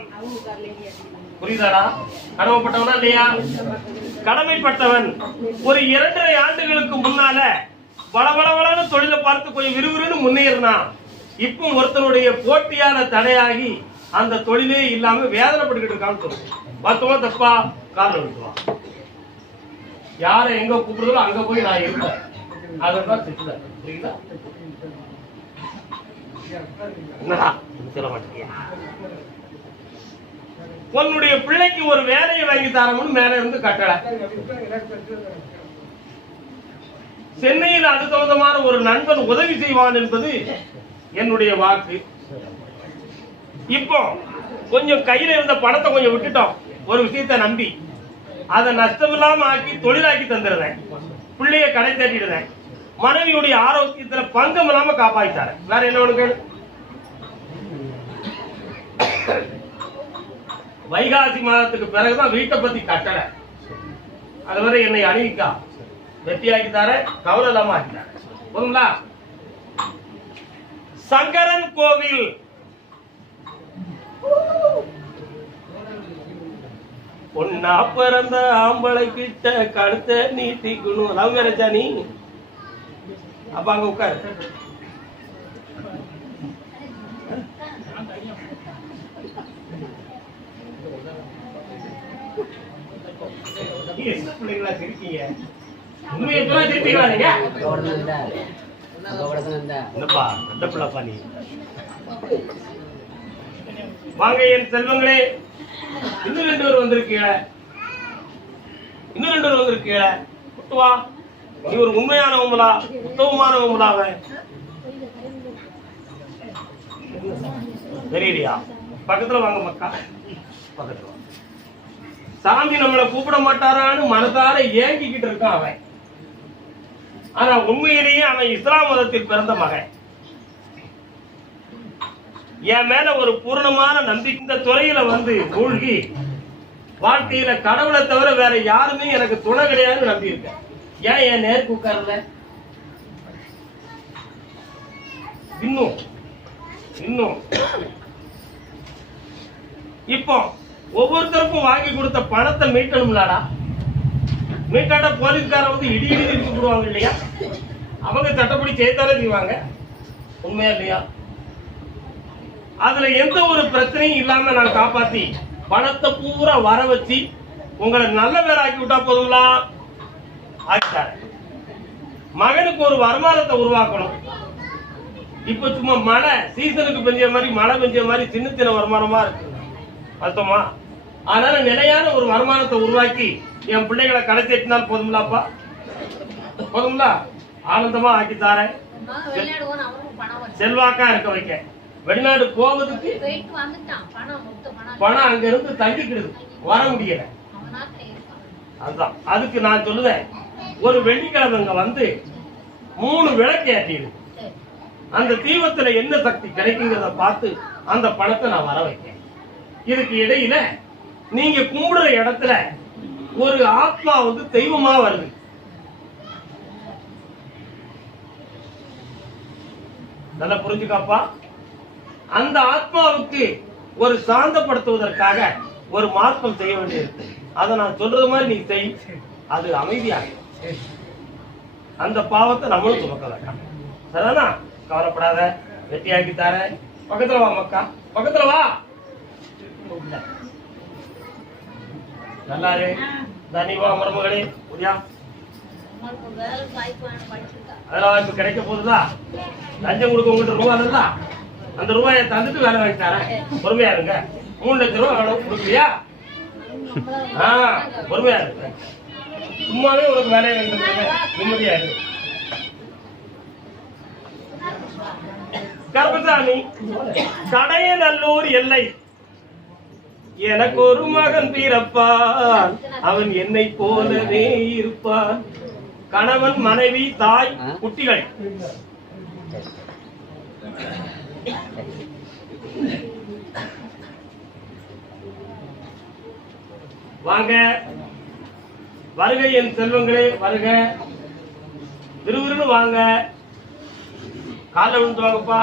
புரியுதாடா? கடமைப்பட்டவனா இல்லையா? கடமைப்பட்டவன். ஒரு 2.5 ஆண்டுகளுக்கு முன்னால வளவளவளன்னு தொழிலை பார்த்து கொஞ்சம் விறுவிறுன்னு முன்னேறினான். இப்போ ஒருத்தனுடைய போட்டியான தடையாகி அந்த தொழிலே இல்லாம வேதனைப்பட்டுக்கிட்டு இருக்கான்னு சொல்லுவோம். பார்த்தோமா தப்பா? காரணம் விட்டுவான். யாரை எங்க கூப்பிடுறதோ அங்க போய் நான் இருப்பேன். அதான் திட்டுறேன். புரியுதா? என்னடா சொல்ல மாட்டேங்க? உன்னுடைய பிள்ளைக்கு ஒரு வேலையை வாங்கி தரணும்னு மேல இருந்து கட்டளை. சென்னையில் அது சம்பந்தமான ஒரு நண்பன் உதவி செய்வான் என்பது என்னுடைய வாக்கு. இப்போ கொஞ்சம் கையில இருந்த பணத்தை கொஞ்சம் விட்டுட்டோம். ஒரு விஷயத்தை நம்பி அதை நஷ்டமில்லாம ஆக்கி தொழிலாக்கி தந்துடுறேன். பிள்ளைய கடை தட்டிடுறேன். மனைவியுடைய ஆரோக்கியத்துல பங்கம் இல்லாம காப்பாற்றிட்டாரு. வேற என்ன உனக்கு? வைகாசி மாதத்துக்கு பிறகுதான் வீட்டை பத்தி கட்டளை. அதுவரை என்னை அணிவிக்கா வெற்றியாக்கித்தார, கவலை இல்லாம ஆக்கிட்டார. போதுங்களா? சங்கரன் கோவில் பொண்ணா பிறந்த ஆம்பளை கிட்ட கழுத்த நீட்டிக்கணும். லவ் மேரேஜா நீ? அப்ப அங்க உட்காரு. பிள்ளைங்களா சிரிக்கீங்க? உண்மையை சொன்னா சிரிப்பீங்களா நீங்க? என்னப்பா நல்ல பிள்ளைப்பா நீ. வாங்க என் செல்வங்களே, இன்னும் 2 பேர் வந்திருக்கீங்க. இன்னும் 2 பேர் வந்திருக்கீங்க. வா, நீ ஒரு உண்மையானவங்களா உத்தமமானவங்களாவ தெரியலையா? பக்கத்துல வாங்க மக்கா, பக்கத்துல வாங்க. சாமி நம்மளை கூப்பிட மாட்டாரான்னு மனதார ஏங்கிக்கிட்டு இருக்கான் அவன். ஆனா உண்மையிலேயே அவன் இஸ்லாம் மதத்தில் பிறந்த மகன். என் மேல ஒரு பூர்ணமான நம்பிக்கை. இந்த துறையில வந்து மூழ்கி வாழ்க்கையில கடவுளை தவிர வேற யாருமே எனக்கு துணை கிடையாதுன்னு நம்பி இருக்கேன். ஏன் என் நேருக்கு உட்கார்ல? இன்னும் இன்னும் இப்போ ஒவ்வொருத்தருக்கும் வாங்கி கொடுத்த பணத்தை மீட்டணும்லாடா. மீட்டாட்ட போலீஸ்காரன் வந்து இடி இடி திருப்பி போடுவாங்க இல்லையா? அவங்க சட்டப்படி செய்தாலே செய்வாங்க. உண்மையா இல்லையா? அதுல எந்த ஒரு பிரச்சனையும் இல்லாம நான் காப்பாத்தி பணத்தை பூரா வர வச்சு உங்களை நல்ல பேர் ஆக்கி விட்டா போதுங்களா? ஆக்கிட்டாரு. மகனுக்கு ஒரு வருமானத்தை உருவாக்கணும். இப்ப சும்மா மழை சீசனுக்கு பெஞ்ச மாதிரி, மழை பெஞ்ச மாதிரி சின்ன சின்ன வருமானமா இருக்கு அர்த்தமா? அதனால நிலையான ஒரு வருமானத்தை உருவாக்கி என் பிள்ளைகளை கடை சேர்த்தினால் போதும்லாப்பா? போதும்ல? ஆனந்தமா ஆக்கி தாரேன். செல்வாக்கா இருக்க வைக்க. வெளிநாடு போவதுக்கு பணம் அங்க இருந்து தங்கிக்கிறது, வர முடியல. அதுதான் அதுக்கு நான் சொல்லுவேன், ஒரு வெள்ளிக்கிழமை இங்க வந்து 3 விளக்கு ஏற்றிடு. அந்த தீபத்துல என்ன சக்தி கிடைக்குங்கிறத பார்த்து அந்த பணத்தை நான் வர வைக்கேன். இதுக்கு இடையில நீங்க கும்பிடுற இடத்துல ஒரு ஆத்மா வந்து தெய்வமா வருது. நல்லா புரிஞ்சுக்காப்பா. அந்த ஆத்மாவுக்கு ஒரு சாந்தப்படுத்துவதற்காக ஒரு மாற்றம் செய்ய வேண்டியிருக்கு. அதை நான் சொல்றது மாதிரி நீ செய், அது அமைதியாக. அந்த பாவத்தை நம்மளும் சுமக்க வேண்டாம். சரிதானா? கவலைப்படாத, வெட்டியாக்கி தார. பக்கத்துல வா மக்கா, பக்கத்துல வா. நல்லாரு தனிவா மருமகளே. புரியா? அதெல்லாம் இப்ப கிடைக்க போகுதா? லஞ்சம் கொடுக்க உங்கள்கிட்ட ரூபா இல்ல, அந்த ரூபாயை தந்துட்டு வேலை வாங்கி தரேன். பொறுமையா இருங்க. 3 லட்சம் ரூபாய் வேணும், கொடுக்குறியா? பொறுமையா இருக்கு. சும்மாவே உனக்கு வேலையை வாங்கி நிம்மதியா இருக்கு. கருப்பசாமி, கடையநல்லூர் எல்லை. எனக்கு ஒரு மகன் பிறப்பான், அவன் என்னை போலவே இருப்பான். கணவன், மனைவி, தாய், குட்டிகள். வாங்க, வருகை என் செல்வங்களே, வருக, விறுவிறுன்னு வாங்க, காலைல விழுந்து வாங்கப்பா.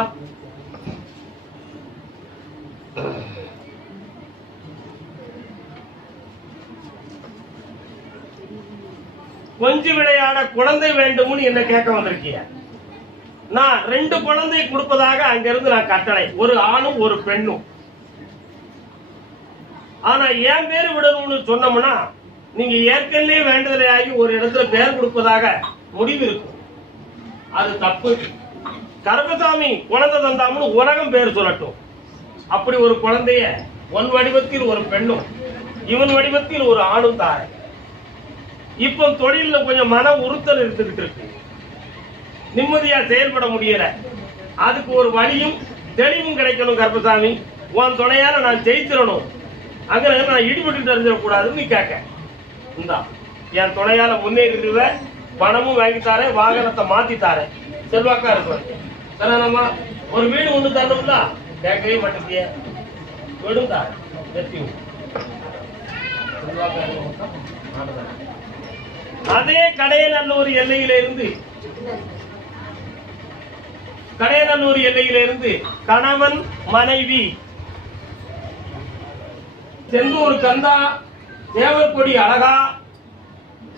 கொஞ்சம் விளையாட குழந்தை வேண்டும்னு என்ன கேட்க வந்திருக்கீங்க. நான் 2 குழந்தை கொடுப்பதாக அங்கிருந்து நான் கட்டளை, ஒரு ஆணும் ஒரு பெண்ணும். ஆனா என் பேர் விடணும்னு சொன்னோம்னா நீங்க ஏற்கனவே வேண்டுதலை ஆகி ஒரு இடத்துல பேர் கொடுப்பதாக முடிவு இருக்கும். அது தப்பு. கருப்பசாமி குழந்தை தந்தாமனு உலகம் பேர் சொல்லட்டும். அப்படி ஒரு குழந்தைய உன் வடிவத்தில் ஒரு பெண்ணும் இவன் வடிவத்தில் ஒரு ஆணும் தார. இப்போ தொழில கொஞ்சம் மன உறுத்தல் இருந்துகிட்டு இருக்கு, நிம்மதியா செயல்பட முடியல. அதுக்கு ஒரு வழியும் தெளிவும் கிடைக்கணும். கருப்பசாமி உன் துணையால நான் ஜெயிச்சிடணும், அங்க நான் ஈடுபட்டு தெரிஞ்சிடக்கூடாதுன்னு நீ கேட்க. இந்தா என் துணையால முன்னேறிடுவ, பணமும் வாங்கி தாரேன், வாகனத்தை மாத்தி தாரேன், செல்வாக்கா இருக்கும். ஒரு வீடு ஒண்ணு தரணும்ல, கேட்கவே மாட்டேங்கிய. வீடும் தாரேன், அதே கடையநல்லூர் எல்லையிலிருந்து கணவன் மனைவி செந்தூர் கந்தா சேவற்கொடி அழகா,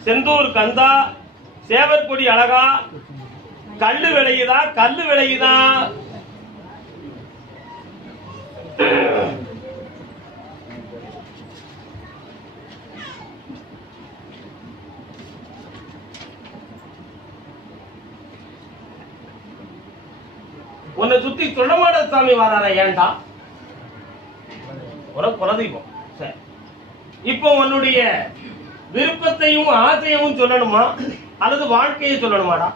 செந்தூர் கந்தா சேவற்கொடி அழகா, கல்லு விளையுதா, கல்லு விளையுதா, உன்னை சுத்தி சொல்லமாட சாமி வராரா? ஏண்டா உனக்கு குலதெய்வம். சரி, இப்போ உன்னுடைய விருப்பத்தையும் ஆசையவும் சொல்லணுமா அல்லது வாழ்க்கையை சொல்லணுமாடா?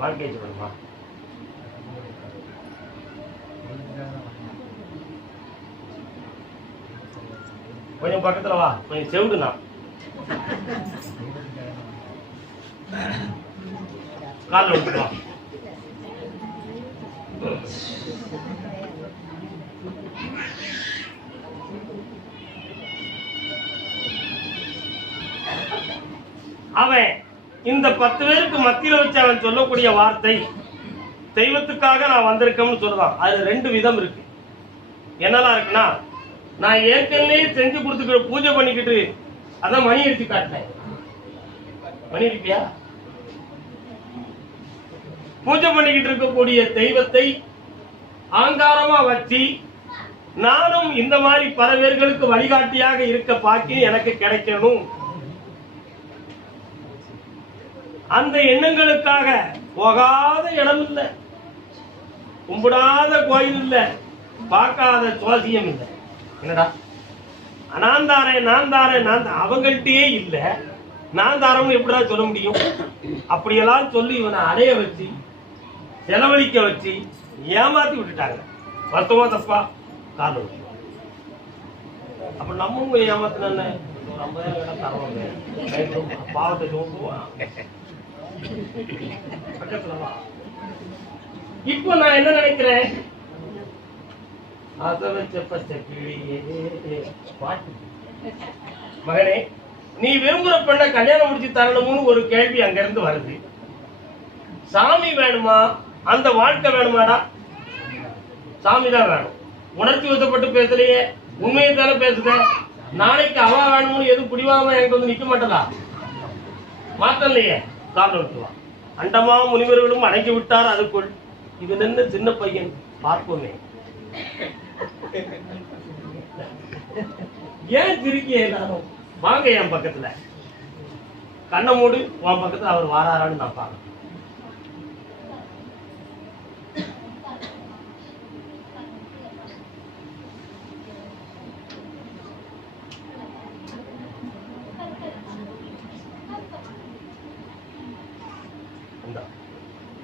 வாழ்க்கையை சொல்லணுமா? கொஞ்சம் பக்கத்துல வா, கொஞ்சம் செவிடுனா காலில் விட்டு வா. அவன் இந்த 10 பேருக்கு மத்தியில வச்சு அவன் சொல்லக்கூடிய வார்த்தை தெய்வத்துக்காக நான் வந்திருக்கேன்னு சொல்லுவான். அது 2 விதம் இருக்கு. என்னெல்லாம் இருக்குன்னா, நான் ஏற்கனவே செஞ்சு கொடுத்துக்கிற பூஜை பண்ணிக்கிட்டு அதான் மணி அடிச்சு காட்டினேன். மணி அடிப்பியா? பூஜை பண்ணிக்கிட்டு இருக்கக்கூடிய தெய்வத்தை ஆங்காரமா வச்சு நானும் இந்த மாதிரி பல பேர்களுக்கு வழிகாட்டியாக இருக்க பாக்கி எனக்கு கிடைக்கணும். அந்த எண்ணங்களுக்காக போகாத இடம் இல்ல, கும்பிடாத கோயில் இல்ல, பார்க்காத ஜோசியம் இல்லை. என்னடா நான் தாரேன் நான் தாரேன் நான் அவங்கள்ட்டயே இல்ல, நான் தாரம்னு எப்படிடா சொல்ல முடியும்? அப்படியெல்லாம் சொல்லி இவனை அலைய வச்சு செலவழிக்க வச்சு ஏமாத்தி விட்டுட்டாங்க. வருத்தமா தப்பா? காரணம் அப்ப நம்ம ஏமாத்தின 50,000 தரவாங்க, பாவத்தை தூக்குவான். இப்போ நான் என்ன நினைக்கிறேன், மகனே நீ விரும்புற பெண்ண கல்யாணம் முடிச்சு தரணும்னு ஒரு கேள்வி அங்க இருந்து வருது. சாமி வேணுமா, அந்த வாழ்க்கை வேணுமாடா? சாமி தான் வேணும். உணர்ச்சி வசப்பட்டு பேசலையே, உண்மையை தானே பேசுத. நாளைக்கு அவ வேணும்னு எதுவும் பிடிவாம என்கிட்ட வந்து நிக்க மாட்டதா? மாத்தம் இல்லையே. காரணம் அண்டமா முனிவர்களும் அடங்கி விட்டார் அதுக்குள். இது நின்று சின்ன பையன் பார்ப்போமே. ஏன் சிரிக்க எல்லாரும்? வாங்க என் பக்கத்துல, கண்ணை மூடு, உன் பக்கத்துல அவர் வாராரான்னு நான் பார்க்க.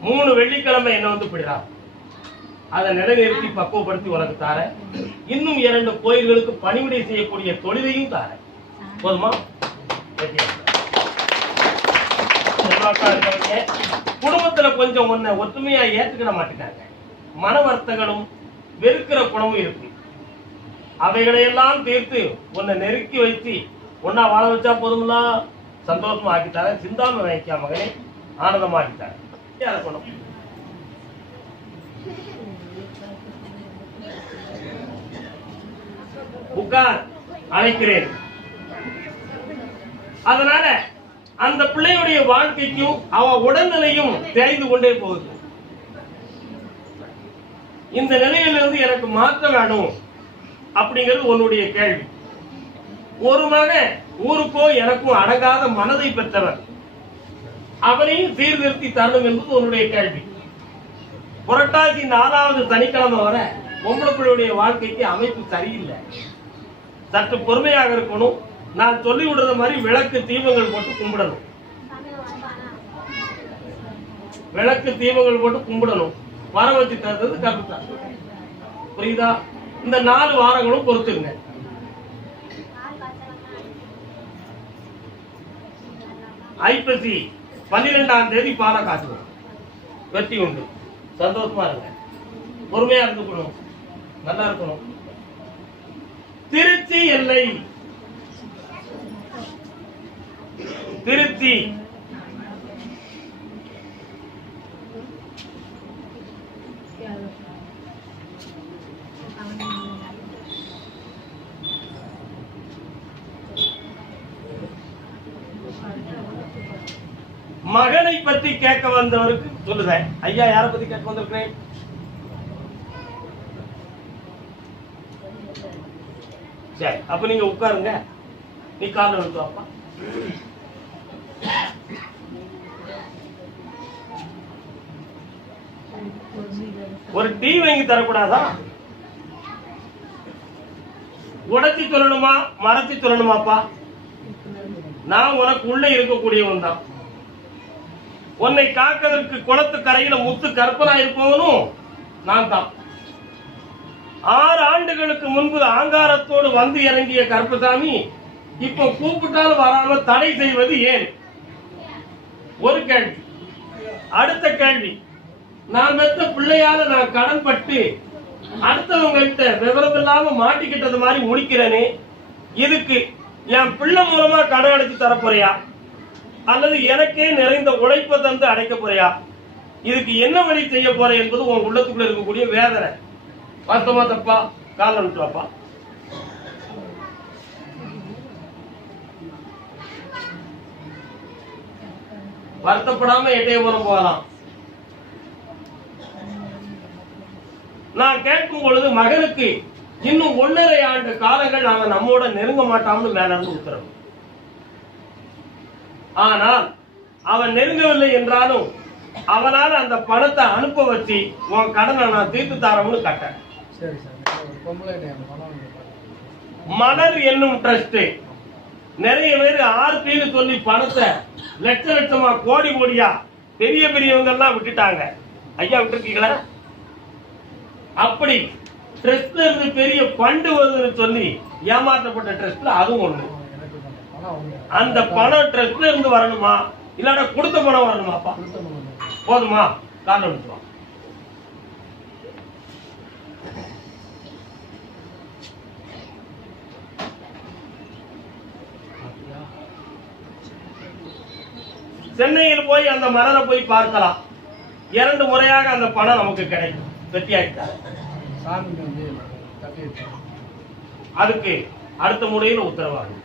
மூணு வெள்ளிக்கிழமை என்ன வந்து பிடிறா, அதை நிலைநிறுத்தி பக்குவப்படுத்தி உனக்கு தார. இன்னும் 2 கோயில்களுக்கு பணிவிடை செய்யக்கூடிய தொழிலையும் தார. போதுமா? செல்வாக்கா இருக்கவங்க குடும்பத்துல கொஞ்சம் ஒன்ன ஒற்றுமையா ஏத்துக்கிட மாட்டேங்காங்க. மன வருத்தங்களும் வெறுக்கிற குணமும் இருக்கு. அவைகளையெல்லாம் தீர்த்து உன்னை நெருக்கி வைத்து ஒன்னா வாழ வச்சா போதும்லாம் சந்தோஷமா ஆக்கிட்டார. சிந்தாம வைக்கா மகனே, ஆனந்தமா ஆக்கிட்டார. இருக்கணும். உட்கார், அழைக்கிறேன். அதனால அந்த பிள்ளையுடைய வாழ்க்கைக்கும் அவ உடல்நிலையும் தெரிந்து கொண்டே போகுது. இந்த நிலையிலிருந்து எனக்கு மாற்றம் வேணும் அப்படிங்கிறது உன்னுடைய கேள்வி. ஒரு மகன் ஊருக்கோ எனக்கும் அடங்காத மனதை பெற்றவர், அவனையும் சீர்திருத்தி தரணும் என்பது உன்னுடைய கேள்வி. புரட்டாசி 4வது சனிக்கிழமை வர பொம்பளைப்பிள்ளையுடைய வாழ்க்கைக்கு அமைப்பு சரியில்லை. சற்று பொறுமையாக இருக்கணும். நான் சொல்லி விடுற மாதிரி விளக்கு தீபங்கள் போட்டு கும்பிடணும். விளக்கு தீபங்கள் போட்டு கும்பிடணும். வர வச்சு தந்தது கருத்தா. புரியுதா? இந்த 4 வாரங்களும் பொறுத்துங்க. ஐப்பசி 12ஆம் தேதி பாலை காய்ச்சணும். வெற்றி உண்டு. சந்தோஷமா இருங்க. பொறுமையா இருந்துக்கணும். நல்லா இருக்கணும். திருச்சி எல்லை, திருச்சி மகனை பத்தி கேட்க வந்தவருக்கு சொல்லுதேன். ஐயா, யாரை பத்தி கேட்க வந்திருக்கிறேன்? சரி, அப்ப நீங்க உட்காருங்க. நீ காரணம் எடுத்து வாப்பா. ஒரு டீ வாங்கி தரக்கூடாதா? உடச்சி சொல்லணுமா மறைச்சி சொல்லணுமாப்பா? நான் உனக்கு உள்ள இருக்கக்கூடியவன் தான். உன்னை காக்கிறதுக்கு குளத்து கரையில முத்து கற்பனா இருப்பவனும் நான் தான். 6 ஆண்டுகளுக்கு முன்பு ஆங்காரத்தோடு வந்து இறங்கிய கருப்பசாமி இப்ப கூப்பிட்டாலும் வராம தடை செய்வது ஏன்? ஒரு கேள்வி. அடுத்த கேள்வி, நான் பெற்ற பிள்ளையால நான் கடன் பட்டு அடுத்தவங்கள்ட்ட விவரம் இல்லாம மாட்டிக்கிட்டது மாதிரி முடிக்கிறேனே, இதுக்கு என் பிள்ளை மூலமா கடன் அடைச்சு தரப்போறியா அல்லது எனக்கே நிறைந்த உழைப்பை தந்து அடைக்க போறியா? இதுக்கு என்ன வழி செய்ய போற என்பது உன் உள்ளத்துக்குள்ள இருக்கக்கூடிய வேதனை. வாஸ்தவமா தப்பா? கால் அனுப்பிச்சுவாப்பா. வருத்தப்படாம எட்டயபுரம் போகலாம். நான் கேட்கும் பொழுது மகனுக்கு இன்னும் 1.5 ஆண்டு காலங்கள் அவன் நம்மோட நெருங்க மாட்டான்னு மேல இருந்து உத்தரவு. ஆனால் அவன் நெருங்கவில்லை என்றாலும் அவனால் அந்த பணத்தை அனுப்ப வச்சு உன் கடனை நான் தீர்த்து தரம்னு கட்ட. மலர் என்னும் ட்ரஸ்ட் நிறைய பேர் ஆர்பின்னு சொல்லி பணத்தை லட்ச லட்சமா கோடி கோடியா பெரிய பெரியவங்க எல்லாம் விட்டுட்டாங்க. ஐயா விட்டுருக்கீங்களா? அப்படி ட்ரஸ்ட்ல இருந்து பெரிய ஃபண்ட் வருதுன்னு சொல்லி ஏமாற்றப்பட்ட ட்ரஸ்ட்ல அதுவும் ஒண்ணு. அந்த பணம் ட்ரஸ்ட்ல இருந்து வரணுமா இல்லன்னா கொடுத்த பணம் வரணுமாப்பா? போதுமா? காரணம் எடுத்துவோம். சென்னையில் போய் அந்த மலரை போய் பார்க்கலாம். 2 முறையாக அந்த பணம் நமக்கு கிடைக்கும். வெற்றியாகிட்டார். அதுக்கு அடுத்த முறையில் உத்தரவாகும்.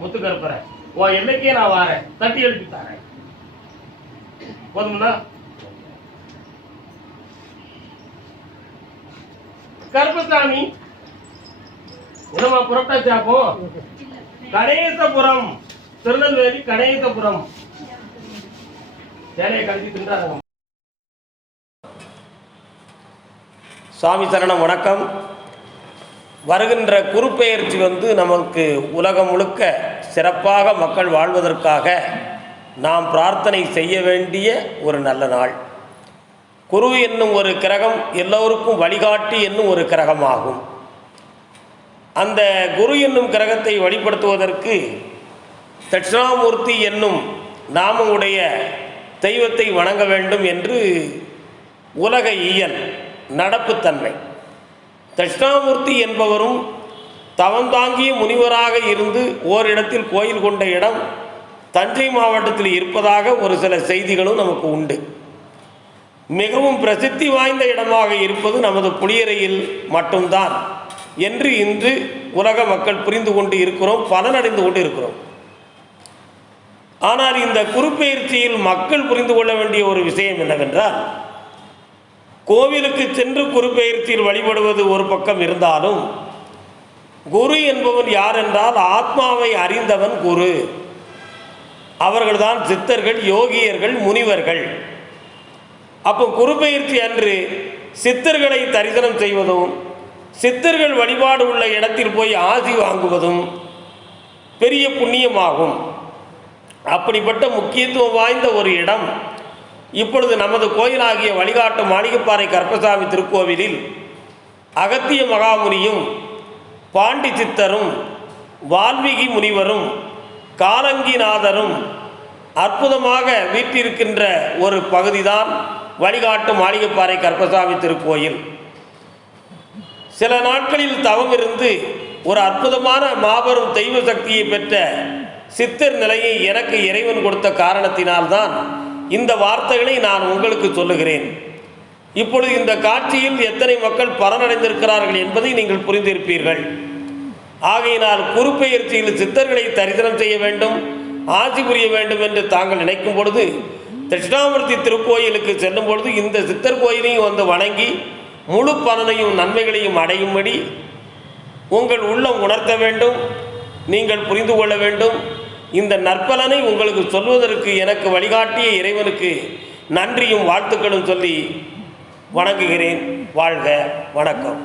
முத்துக்கருப்பற உன் எல்லைக்கே நான் வாரேன், தட்டி எழுப்பி தரேன். போதும்னா? கருப்பசாமி என்னமா புறப்பட்டாச்சாப்போம்? கணேசபுரம், திருநெல்வேலி கணேசபுரம். சேலையை கழிச்சு தின்றாங்க. சுவாமி சரணம். வணக்கம். வருகின்ற குருப்பெயர்ச்சி நமக்கு உலகம் முழுக்க சிறப்பாக மக்கள் வாழ்வதற்காக நாம் பிரார்த்தனை செய்ய வேண்டிய ஒரு நல்ல நாள். குரு என்னும் ஒரு கிரகம் எல்லோருக்கும் வழிகாட்டி என்னும் ஒரு கிரகமாகும். அந்த குரு என்னும் கிரகத்தை வழிபடுத்துவதற்கு தட்சிணாமூர்த்தி என்னும் நாமுடைய தெய்வத்தை வணங்க வேண்டும் என்று உலக இயல் நடப்புத்தன்மை. தட்சிணாமூர்த்தி என்பவரும் தவம் தாங்கிய முனிவராக இருந்து ஓரிடத்தில் கோயில் கொண்ட இடம் தஞ்சை மாவட்டத்தில் இருப்பதாக ஒரு சில செய்திகளும் நமக்கு உண்டு. மிகவும் பிரசித்தி வாய்ந்த இடமாக இருப்பது நமது புளியரையில் மட்டும்தான் என்று இன்று உலக மக்கள் புரிந்து கொண்டு இருக்கிறோம், பலனடைந்து கொண்டு இருக்கிறோம். ஆனால் இந்த குருப்பெயர்ச்சியில் மக்கள் புரிந்து கொள்ள வேண்டிய ஒரு விஷயம் என்னவென்றால், கோவிலுக்கு சென்று குருப்பெயர்ச்சியில் வழிபடுவது ஒரு பக்கம் இருந்தாலும், குரு என்பவன் யார் என்றால் ஆத்மாவை அறிந்தவன் குரு. அவர்கள்தான் சித்தர்கள், யோகியர்கள், முனிவர்கள். அப்போ குருப்பெயர்ச்சி அன்று சித்தர்களை தரிசனம் செய்வதும் சித்தர்கள் வழிபாடு உள்ள இடத்தில் போய் ஆசி வாங்குவதும் பெரிய புண்ணியமாகும். அப்படிப்பட்ட முக்கியத்துவம் வாய்ந்த ஒரு இடம் இப்பொழுது நமது கோயிலாகிய வழிகாட்டு மாளிகைப்பாறை கருப்பசாமி திருக்கோவிலில் அகத்திய மகாமுனியும் பாண்டி சித்தரும் வால்மீகி முனிவரும் காலங்கிநாதரும் அற்புதமாக வீற்றிருக்கின்ற ஒரு பகுதிதான் வழிகாட்டு மாளிகைப்பாறை கருப்பசாமி திருக்கோயில். சில நாட்களில் தவம் இருந்து ஒரு அற்புதமான மாபெரும் தெய்வ சக்தியை பெற்ற சித்தர் நிலையை எனக்கு இறைவன் கொடுத்த காரணத்தினால்தான் இந்த வார்த்தைகளை நான் உங்களுக்கு சொல்லுகிறேன். இப்பொழுது இந்த காட்சியில் எத்தனை மக்கள் பலனடைந்திருக்கிறார்கள் என்பதை நீங்கள் புரிந்திருப்பீர்கள். ஆகையினால் குருப்பெயர்ச்சியில் சித்தர்களை தரிசனம் செய்ய வேண்டும், ஆசி புரிய வேண்டும் என்று தாங்கள் நினைக்கும் பொழுது தட்சிணாமூர்த்தி திருக்கோயிலுக்கு செல்லும் பொழுது இந்த சித்தர் கோயிலையும் வந்து வணங்கி முழு பலனையும் நன்மைகளையும் அடையும்படி உங்கள் உள்ளம் உணர்த்த வேண்டும், நீங்கள் புரிந்து கொள்ள வேண்டும். இந்த நற்பலனை உங்களுக்கு சொல்வதற்கு எனக்கு வழிகாட்டிய இறைவனுக்கு நன்றியும் வாழ்த்துக்களும் சொல்லி வணங்குகிறேன். வாழ்க, வணக்கம்.